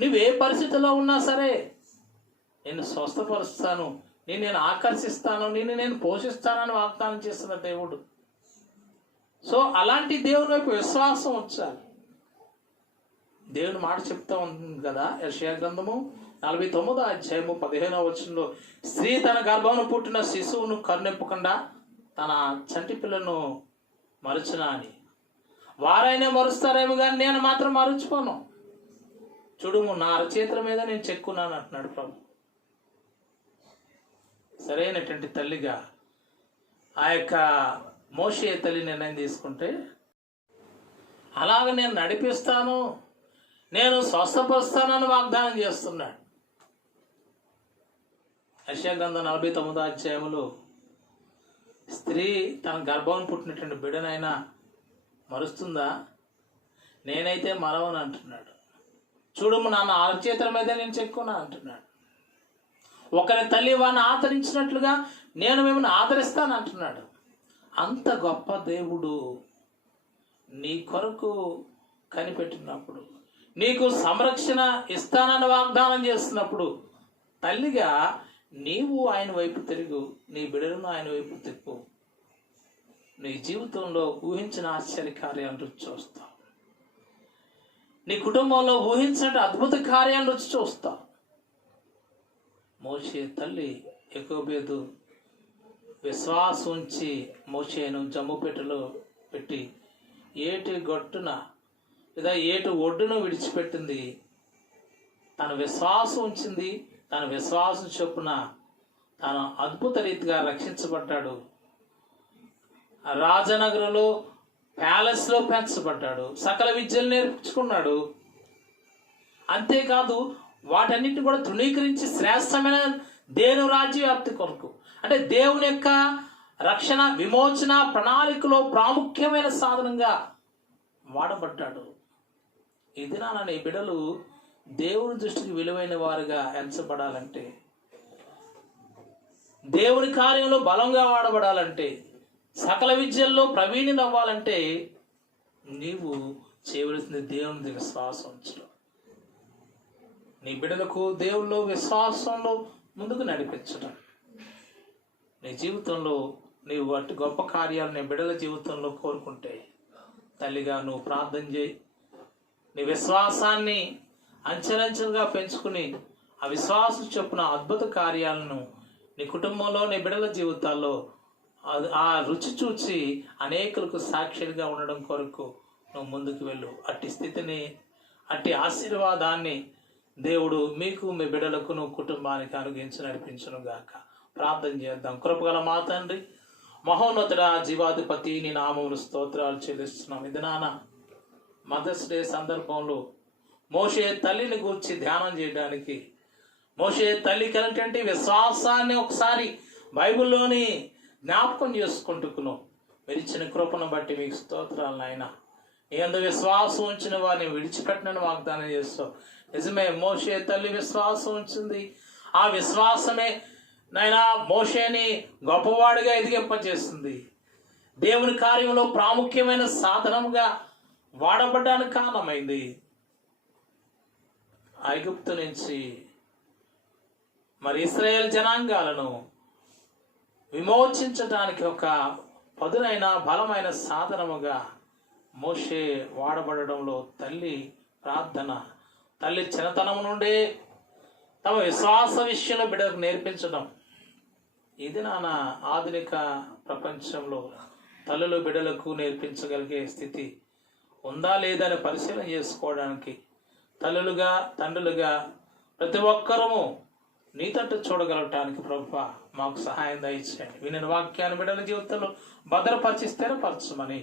నువ్వే పరిస్థితిలో ఉన్నా సరే నేను స్వస్థపరుస్తాను, నేను ఆకర్షిస్తాను, నేను పోషిస్తానని వాగ్దానం చేస్తున్న దేవుడు. సో అలాంటి దేవుని వైపు విశ్వాసం ఉంచాలి. దేవుని మాట చెప్తా ఉంది కదా, యెషయా గ్రంథము 49వ అధ్యాయము 15వ వచనంలో, స్త్రీ తన గర్భమును పుట్టిన శిశువును కరుణింపకుండా తన చంటి పిల్లను మరుచునా అని. వారైనా మరుస్తారేమో కానీ నేను మాత్రం మరుచిపోను. చూడుము, నా అరచేతుల మీద నేను చెక్కున్నాను అంటున్నాడు ప్రభు. సరైనటువంటి తల్లిగా ఆ యొక్క మోషే తల్లి నిర్ణయం తీసుకుంటే, అలాగ నేను నడిపిస్తాను, నేను స్వస్థపరుస్తానని వాగ్దానం చేస్తున్నాడు. యెషయా గ్రంథం 49వ అధ్యాయంలో స్త్రీ తన గర్భం పుట్టినటువంటి బిడ్డనైనా మరుస్తుందా? నేనైతే మరవను అంటున్నాడు. చూడము నాన్న అరచేతుల మీద నేను చెక్కున్నా అంటున్నాడు. ఒకరి తల్లి వాడిని ఆదరించినట్లుగా నేను మిమ్మల్ని ఆదరిస్తాను అంటున్నాడు. అంత గొప్ప దేవుడు నీ కొరకు కనిపెట్టినప్పుడు, నీకు సంరక్షణ ఇస్తానని వాగ్దానం చేస్తున్నప్పుడు, తల్లిగా నీవు ఆయన వైపు తిరుగు, నీ బిడ్డలను ఆయన వైపు తిప్పు. నీ జీవితంలో ఊహించిన ఆశ్చర్య కార్యాలను రుచి చూస్తావు. నీ కుటుంబంలో ఊహించిన అద్భుత కార్యాలను రుచి చూస్తావు. మోషే తల్లి యెకోబేదు విశ్వాసం ఉంచి మోషేను జమ్ముపెట్టెలో పెట్టి ఏటి గొట్టున లేదా ఏటి ఒడ్డును విడిచిపెట్టింది. తన విశ్వాసం ఉంచింది. తన విశ్వాసం చొప్పున తాను అద్భుత రీతిగా రక్షించబడ్డాడు. రాజనగరంలో ప్యాలెస్లో పెంచబడ్డాడు. సకల విద్యలు నేర్చుకున్నాడు. అంతేకాదు వాటన్నిటిని కూడా తృణీకరించి శ్రేష్టమైన దేవుని రాజ్య వ్యాప్తి కొరకు, అంటే దేవుని యొక్క రక్షణ విమోచన ప్రణాళికలో ప్రాముఖ్యమైన సాధనంగా వాడబడ్డాడు. ఇది నాన్న ఈ బిడ్డలు దేవుని దృష్టికి విలువైన వారుగా ఎంచబడాలంటే, దేవుని కార్యంలో బలంగా వాడబడాలంటే, సకల విద్యల్లో ప్రవీణ్యం అవ్వాలంటే నీవు చేయవలసింది దేవుని విశ్వాసం ఉంచడం. నీ బిడ్డలకు దేవుల్లో విశ్వాసంలో ముందుకు నడిపించడం. నీ జీవితంలో నీవు అట్టి గొప్ప కార్యాలు నీ బిడ్డల జీవితంలో కోరుకుంటే తల్లిగా నువ్వు ప్రార్థన చేయి. నీ విశ్వాసాన్ని అంచెలంచెలుగా పెంచుకుని ఆ విశ్వాసం చొప్పున అద్భుత కార్యాలను నీ కుటుంబంలో నీ బిడ్డల జీవితాల్లో ఆ రుచి చూచి అనేకులకు సాక్షిగా ఉండడం కొరకు నువ్వు ముందుకు వెళ్ళు. అట్టి స్థితిని, అట్టి ఆశీర్వాదాన్ని దేవుడు మీకు, మీ బిడ్డలకు, నువ్వు కుటుంబానికి అనుగ్రహించి నడిపించును గాక. ప్రార్థన చేద్దాం. కృపగల మా తండ్రి, మహోన్నతుడా, జీవాధిపతి, నీ నామములు స్తోత్రాలు చెల్లిస్తున్నాం. ఇది నాన్న మదర్స్ డే సందర్భంలో మోషే తల్లిని గూర్చి ధ్యానం చేయడానికి, మోషే తల్లి కలిగినటువంటి విశ్వాసాన్ని ఒకసారి బైబిల్లోని జ్ఞాపకం చేసుకుంటున్నాం. మీరు ఇచ్చిన కృపను బట్టి మీకు స్తోత్రాలు నాయన. నీ అందు విశ్వాసం ఉంచిన వారిని విడిచిపెట్టనని వాగ్దానం చేస్తావు. నిజమే, మోషే తల్లి విశ్వాసం ఉంచింది. ఆ విశ్వాసమే నాయనా మోషేని గొప్పవాడిగా ఎదిగింపజేస్తుంది. దేవుని కార్యంలో ప్రాముఖ్యమైన సాధనంగా వాడబడ్డానికి కారణమైంది. ఐగుప్తు నుంచి మరి ఇశ్రాయేల్ జనాంగాలను విమోచించడానికి ఒక పదునైన బలమైన సాధనముగా మోషే వాడబడడంలో తల్లి ప్రార్థన, తల్లి చిన్నతనం నుండే తమ విశ్వాస విషయంలో బిడ్డకు నేర్పించడం. ఇది నాన్న ఆధునిక ప్రపంచంలో తల్లులు బిడ్డలకు నేర్పించగలిగే స్థితి ఉందా లేదా అని పరిశీలన చేసుకోవడానికి తల్లులుగా, తండ్రులుగా ప్రతి ఒక్కరము నీ తట్టు చూడగలగటానికి ప్రభువా మాకు సహాయం దయచేయండి. వినిన వాక్యాన్ని బిడ్డల జీవితంలో భద్రపరిచి స్థిరపరచమని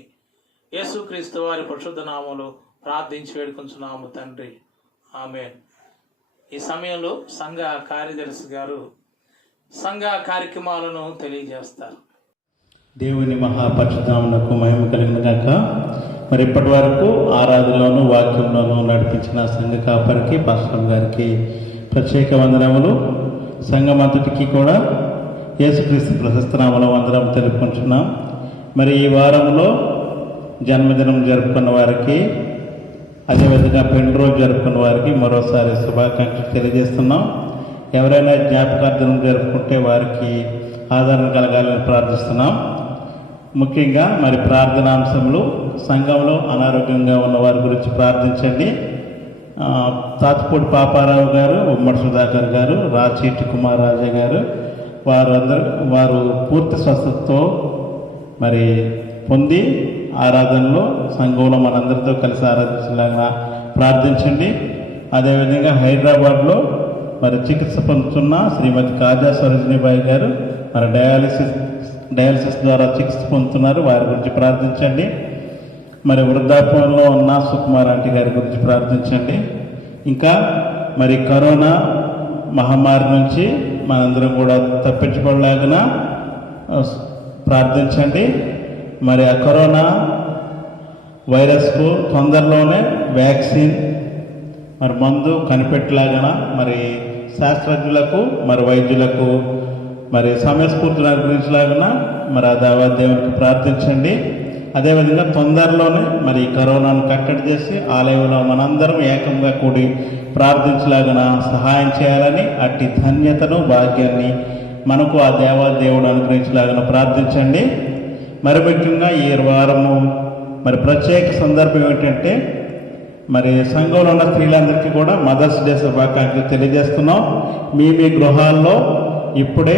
యేసుక్రీస్తు వారి పరిశుద్ధ నామములో ప్రార్థించి వేడుకొంచున్నాము తండ్రి, ఆమేన్. ఈ సమయంలో సంఘ కార్యదర్శి గారు సంఘ కార్యక్రమాలను తెలియజేస్తారు. దేవుని మహాపరిశుద్ధమునకు మహిమ కలిగిన గాక. మరి ఇప్పటి వరకు ఆరాధనలోను వాక్యంలోనూ నడిపించిన సంఘ కాపరికి, పాస్టర్ గారికి ప్రత్యేక వందనములు. సంఘమంతటికి కూడా యేసుక్రీస్తు ప్రశస్త నామములో వందనం తెలుపుకుంటున్నాం. మరి ఈ వారంలో జన్మదినం జరుపుకున్న వారికి, అదేవిధంగా పెళ్లి రోజు జరుపుకున్న వారికి మరోసారి శుభాకాంక్షలు తెలియజేస్తున్నాం. ఎవరైనా జ్ఞాపకార్థం జరుపుకుంటే వారికి ఆదరణ కలగాలని ప్రార్థిస్తున్నాం. ముఖ్యంగా మరి ప్రార్థనాంశములు, సంఘంలో అనారోగ్యంగా ఉన్న వారి గురించి ప్రార్థించండి. తాతిపూడి పాపారావు గారు, ఉమ్మడి సుధాకర్ గారు, రాచీటి కుమార్ రాజా గారు, వారు పూర్తి స్వస్థతతో మరి పొంది ఆరాధనలో సంఘంలో మనందరితో కలిసి ఆరాధించేలాగా ప్రార్థించండి. అదేవిధంగా హైదరాబాద్లో మరి చికిత్స పొందుతున్న శ్రీమతి కాజా సరోజినీబాయి గారు మరి డయాలసిస్ ద్వారా చికిత్స పొందుతున్నారు, వారి గురించి ప్రార్థించండి. మరి వృద్ధాప్యంలో ఉన్న సుకుమార్ ఆంటీ గారి గురించి ప్రార్థించండి. ఇంకా మరి కరోనా మహమ్మారి నుంచి మనందరం కూడా తప్పించుకోలేగిన ప్రార్థించండి. మరి ఆ కరోనా వైరస్కు తొందరలోనే వ్యాక్సిన్ మరి మందు కనిపెట్టలాగన మరి శాస్త్రజ్ఞులకు మరి వైద్యులకు మరి సమయస్ఫూర్తిని అనుగ్రహించలాగన మరి ఆ దేవునికి ప్రార్థించండి. అదేవిధంగా తొందరలోనే మరి ఈ కరోనాను కట్టడి చేసి ఆలయంలో మనందరం ఏకంగా కూడి ప్రార్థించలాగన సహాయం చేయాలని, అట్టి ధన్యతను భాగ్యాన్ని మనకు ఆ దేవుడు అనుగ్రహించలాగన ప్రార్థించండి. మరి ముఖ్యంగా ఈ వారము మరి ప్రత్యేక సందర్భం ఏమిటంటే మరి సంఘంలో ఉన్న స్త్రీలందరికీ కూడా మదర్స్ డే శుభాకాంక్షలు తెలియజేస్తున్నాం. మీ గృహాల్లో ఇప్పుడే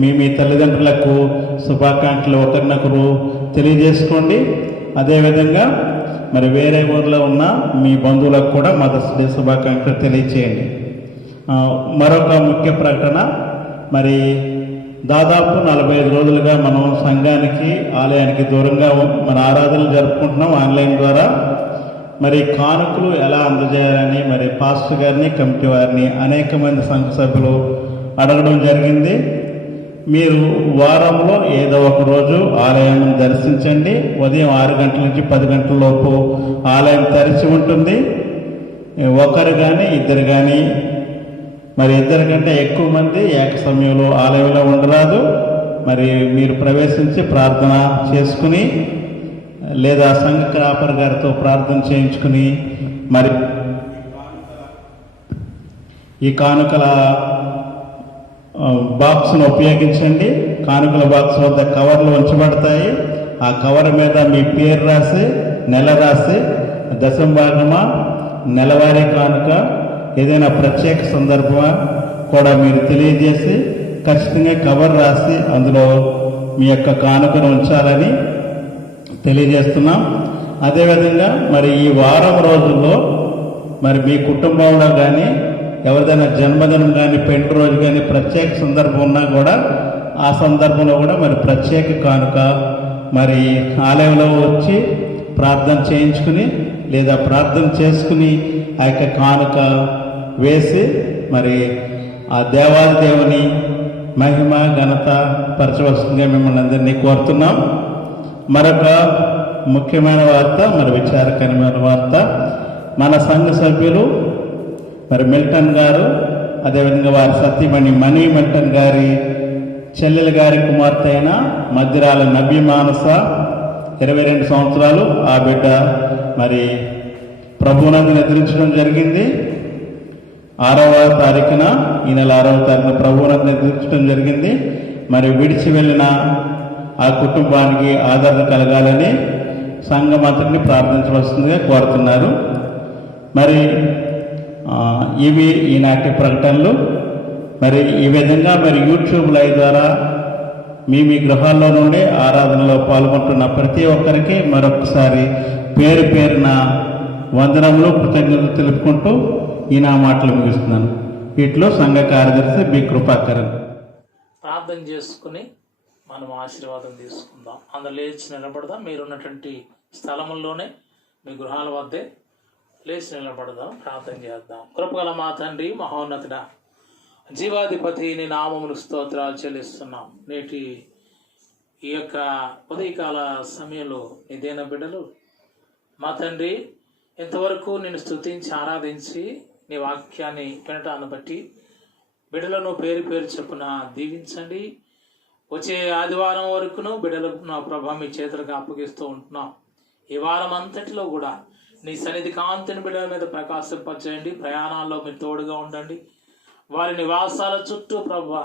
మీ తల్లిదండ్రులకు శుభాకాంక్షలు ఒకరినొకరు తెలియజేసుకోండి. అదేవిధంగా మరి వేరే ఊర్లో ఉన్న మీ బంధువులకు కూడా మదర్స్ డే శుభాకాంక్షలు తెలియచేయండి. మరొక ముఖ్య ప్రకటన, మరి దాదాపు 45 రోజులుగా మనం సంఘానికి ఆలయానికి దూరంగా మన ఆరాధనలు జరుపుకుంటున్నాం ఆన్లైన్ ద్వారా. మరి కానుకలు ఎలా అందజేయాలని మరి పాస్టర్ గారిని కమిటీ వారిని అనేక మంది సంఘ సభ్యులు అడగడం జరిగింది. మీరు వారంలో ఏదో ఒక రోజు ఆలయం దర్శించండి. ఉదయం 6 గంటల నుంచి 10 గంటల లోపు ఆలయం తెరిచి ఉంటుంది. ఒకరు కానీ ఇద్దరు కానీ మరి ఇద్దరి కంటే ఎక్కువ మంది ఏక సమయంలో ఆలయంలో ఉండరాదు. మరి మీరు ప్రవేశించి ప్రార్థన చేసుకుని లేదా సంఘ కాపర్ గారితో ప్రార్థన చేయించుకుని మరి ఈ కానుకల బాక్స్ను ఉపయోగించండి. కానుకల బాక్స్ వద్ద కవర్లు ఉంచబడతాయి. ఆ కవర్ మీద మీ పేరు రాసి, నెల రాసి, దశంభాగమా, నెలవారీ కానుక, ఏదైనా ప్రత్యేక సందర్భమా కూడా మీరు తెలియజేసి ఖచ్చితంగా కవర్ రాసి అందులో మీ యొక్క కానుకను ఉంచాలని తెలియజేస్తున్నాం. అదేవిధంగా మరి ఈ వారం రోజుల్లో మరి మీ కుటుంబంలో కానీ ఎవరిదైనా జన్మదినం కానీ పెళ్లి రోజు కానీ ప్రత్యేక సందర్భం ఉన్నా కూడా ఆ సందర్భంలో కూడా మరి ప్రత్యేక కానుక మరి ఆలయంలో వచ్చి ప్రార్థన చేయించుకుని లేదా ప్రార్థన చేసుకుని ఆ యొక్క కానుక వేసి మరి ఆ దేవుని మహిమ ఘనత పరచవలసిందిగా మిమ్మల్ని అందరినీ కోరుతున్నాం. మరొక ముఖ్యమైన వార్త, మరి విచారకరమైన వార్త, మన సంఘ సభ్యులు మరి మిల్టన్ గారు, అదేవిధంగా వారి సతీమణి మణి మిల్టన్ గారి చెల్లెల గారి కుమార్తె అయిన మధ్యరాల నబీ మానస 22 సంవత్సరాలు. ఆ బిడ్డ మరి ప్రభువునందు నిద్రించడం జరిగింది. 6వ తారీఖున, ఈ నెల 6వ తారీఖున ప్రభువునందు నిద్రించడం జరిగింది. మరి విడిచి వెళ్ళిన ఆ కుటుంబానికి ఆదరణ కలగాలని సంఘమంతటిని ప్రార్థించవలసిందిగా కోరుతున్నారు. మరి ఇవి ఈనాటి ప్రకటనలు. మరి ఈ విధంగా మరి యూట్యూబ్ లైవ్ ద్వారా మీ గృహాల్లో నుండి ఆరాధనలో పాల్గొంటున్న ప్రతి ఒక్కరికి మరొకసారి పేరు పేరున వందనములు, కృతజ్ఞతలు తెలుపుకుంటూ ఈ నా మాటలు ముగిస్తున్నాను. వీటిలో సంఘ కార్యదర్శి బి కృపాకరన్. ప్రార్థన చేసుకుని మనం ఆశీర్వాదం తీసుకుందాం. అందరు లేచి నిలబడదాం. మీరున్నటువంటి స్థలముల్లోనే మీ గృహాల వద్దే లేచి నిలబడదాం. ప్రార్థన చేద్దాం. కృపగల మా తండ్రి, మహోన్నతుడా, జీవాధిపతి, నీ నామమును స్తోత్రాలు చెల్లిస్తున్నాం. నేటి ఈ యొక్క ఉదయకాల సమయంలో ఇదేన బిడ్డలు మా తండ్రి ఇంతవరకు నేను స్తుతించి ఆరాధించి నీ వాక్యాన్ని వినటాన్ని బట్టి బిడ్డలను పేరు పేరు చొప్పున దీవించండి. వచ్చే ఆదివారం వరకును బిడ్డలు నా ప్రభా మీ చేతులకు అప్పగిస్తూ ఉంటున్నాం. ఈ వారం అంతటిలో కూడా నీ సన్నిధి కాంతిని బిడ్డల మీద ప్రకాశింపచేయండి. ప్రయాణాల్లో మీరు తోడుగా ఉండండి. వారి నివాసాల చుట్టూ ప్రభా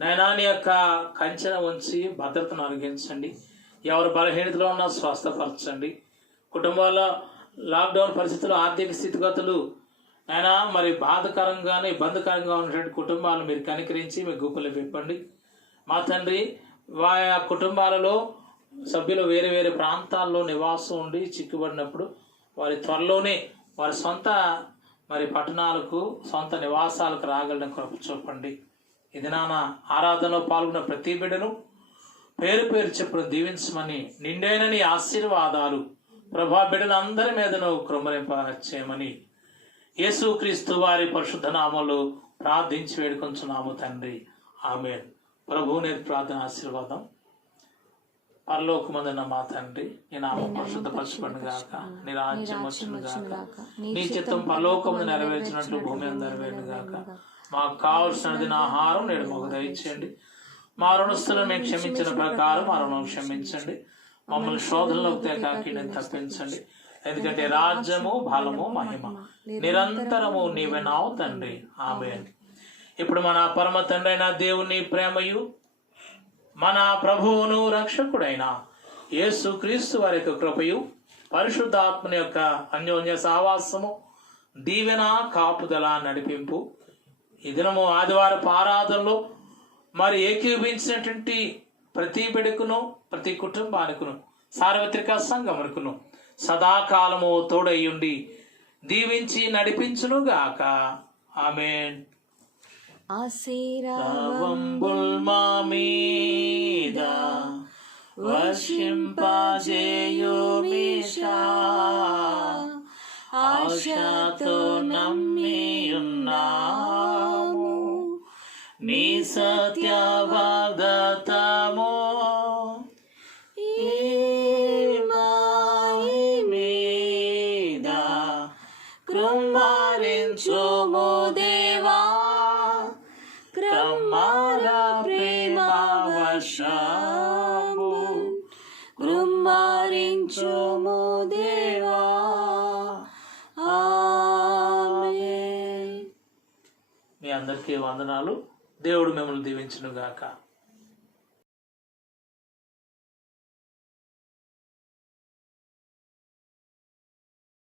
నైనా నీ యొక్క కంచెన ఉంచి భద్రతను అనుగించండి. ఎవరు బలహీనతలో ఉన్నా స్వస్థపరచండి. కుటుంబాల్లో లాక్డౌన్ పరిస్థితులు, ఆర్థిక స్థితిగతులు అయినా మరి బాధకరంగానే ఇబ్బందికరంగా ఉన్నటువంటి కుటుంబాలను మీరు కనికరించి మీ గుప్పలు విప్పండి. మా తండ్రి, వారి కుటుంబాలలో సభ్యులు వేరే వేరే ప్రాంతాల్లో నివాసం ఉండి చిక్కుబడినప్పుడు వారి త్వరలోనే వారి సొంత మరి పట్టణాలకు, సొంత నివాసాలకు రాగలని కృప చూపండి. ఇది నాన్న ఆరాధనలో పాల్గొన్న ప్రతి బిడ్డను పేరు పేరు చెప్పుడు దీవించమని, నిండైన నీ ఆశీర్వాదాలు ప్రభా బిడ్డలందరి మీదను కృమరింపచేయమని యేసుక్రీస్తు వారి పరిశుద్ధ నామములో ప్రార్థించి వేడుకొంచున్నాము తండ్రి. ఆమేన్. ప్రభువు నేర్పు ప్రార్థన ఆశీర్వాదం. పరలోకమందున్న మా తండ్రి, నీ నామం పరిశుద్ధపరచబడును గాక, నీ రాజ్యం వచ్చును గాక, నీ చిత్తం పరలోకమందు నెరవేర్చినట్లు భూమి మీద నెరవేరును గాక. మాకు కావలసినది నా ఆహారం నేడు మాకు దయచేయండి. మా రుణస్తులను మేము క్షమించిన ప్రకారం మా రుణం క్షమించండి. మమ్మల్ని శోధనలోకి తేకాకి నేను తప్పించండి. ఎందుకంటే రాజ్యము, బలము, మహిమ నిరంతరము నీవెనావు తండ్రి. ఆమేన్. ఇప్పుడు మన పరమ తండ్రి అయిన దేవుని ప్రేమయు, మన ప్రభువును రక్షకుడైన యేసు క్రీస్తు వారి యొక్క కృపయు, పరిశుద్ధాత్మని యొక్క అన్యోన్య సావాసము, దీవెన, కాపుదల, నడిపింపు ఈ దినము ఆదివారపు ఆరాధనలో మరి ఏకీభవించినటువంటి ప్రతి బిడ్డకును, ప్రతి కుటుంబానికును, సార్వత్రిక సంఘమునకును సదాకాలము తోడయ్యుండి దీవించి నడిపించును గాక. ఆమేన్. ఆశీర్వాదంబుల్ మా మీద వర్షింపజేయుమీశా, ఆశతో నమ్మియున్నాము నీ సత్య వాగ్దానము. మీద కృంభరించుము దేవా, క్రమాల ప్రేమ వర్షము కృంభరించుము దేవా. ఆమేన్. మీ అందరికీ వందనాలు. దేవుడు మిమ్మల్ని దీవించును గాక.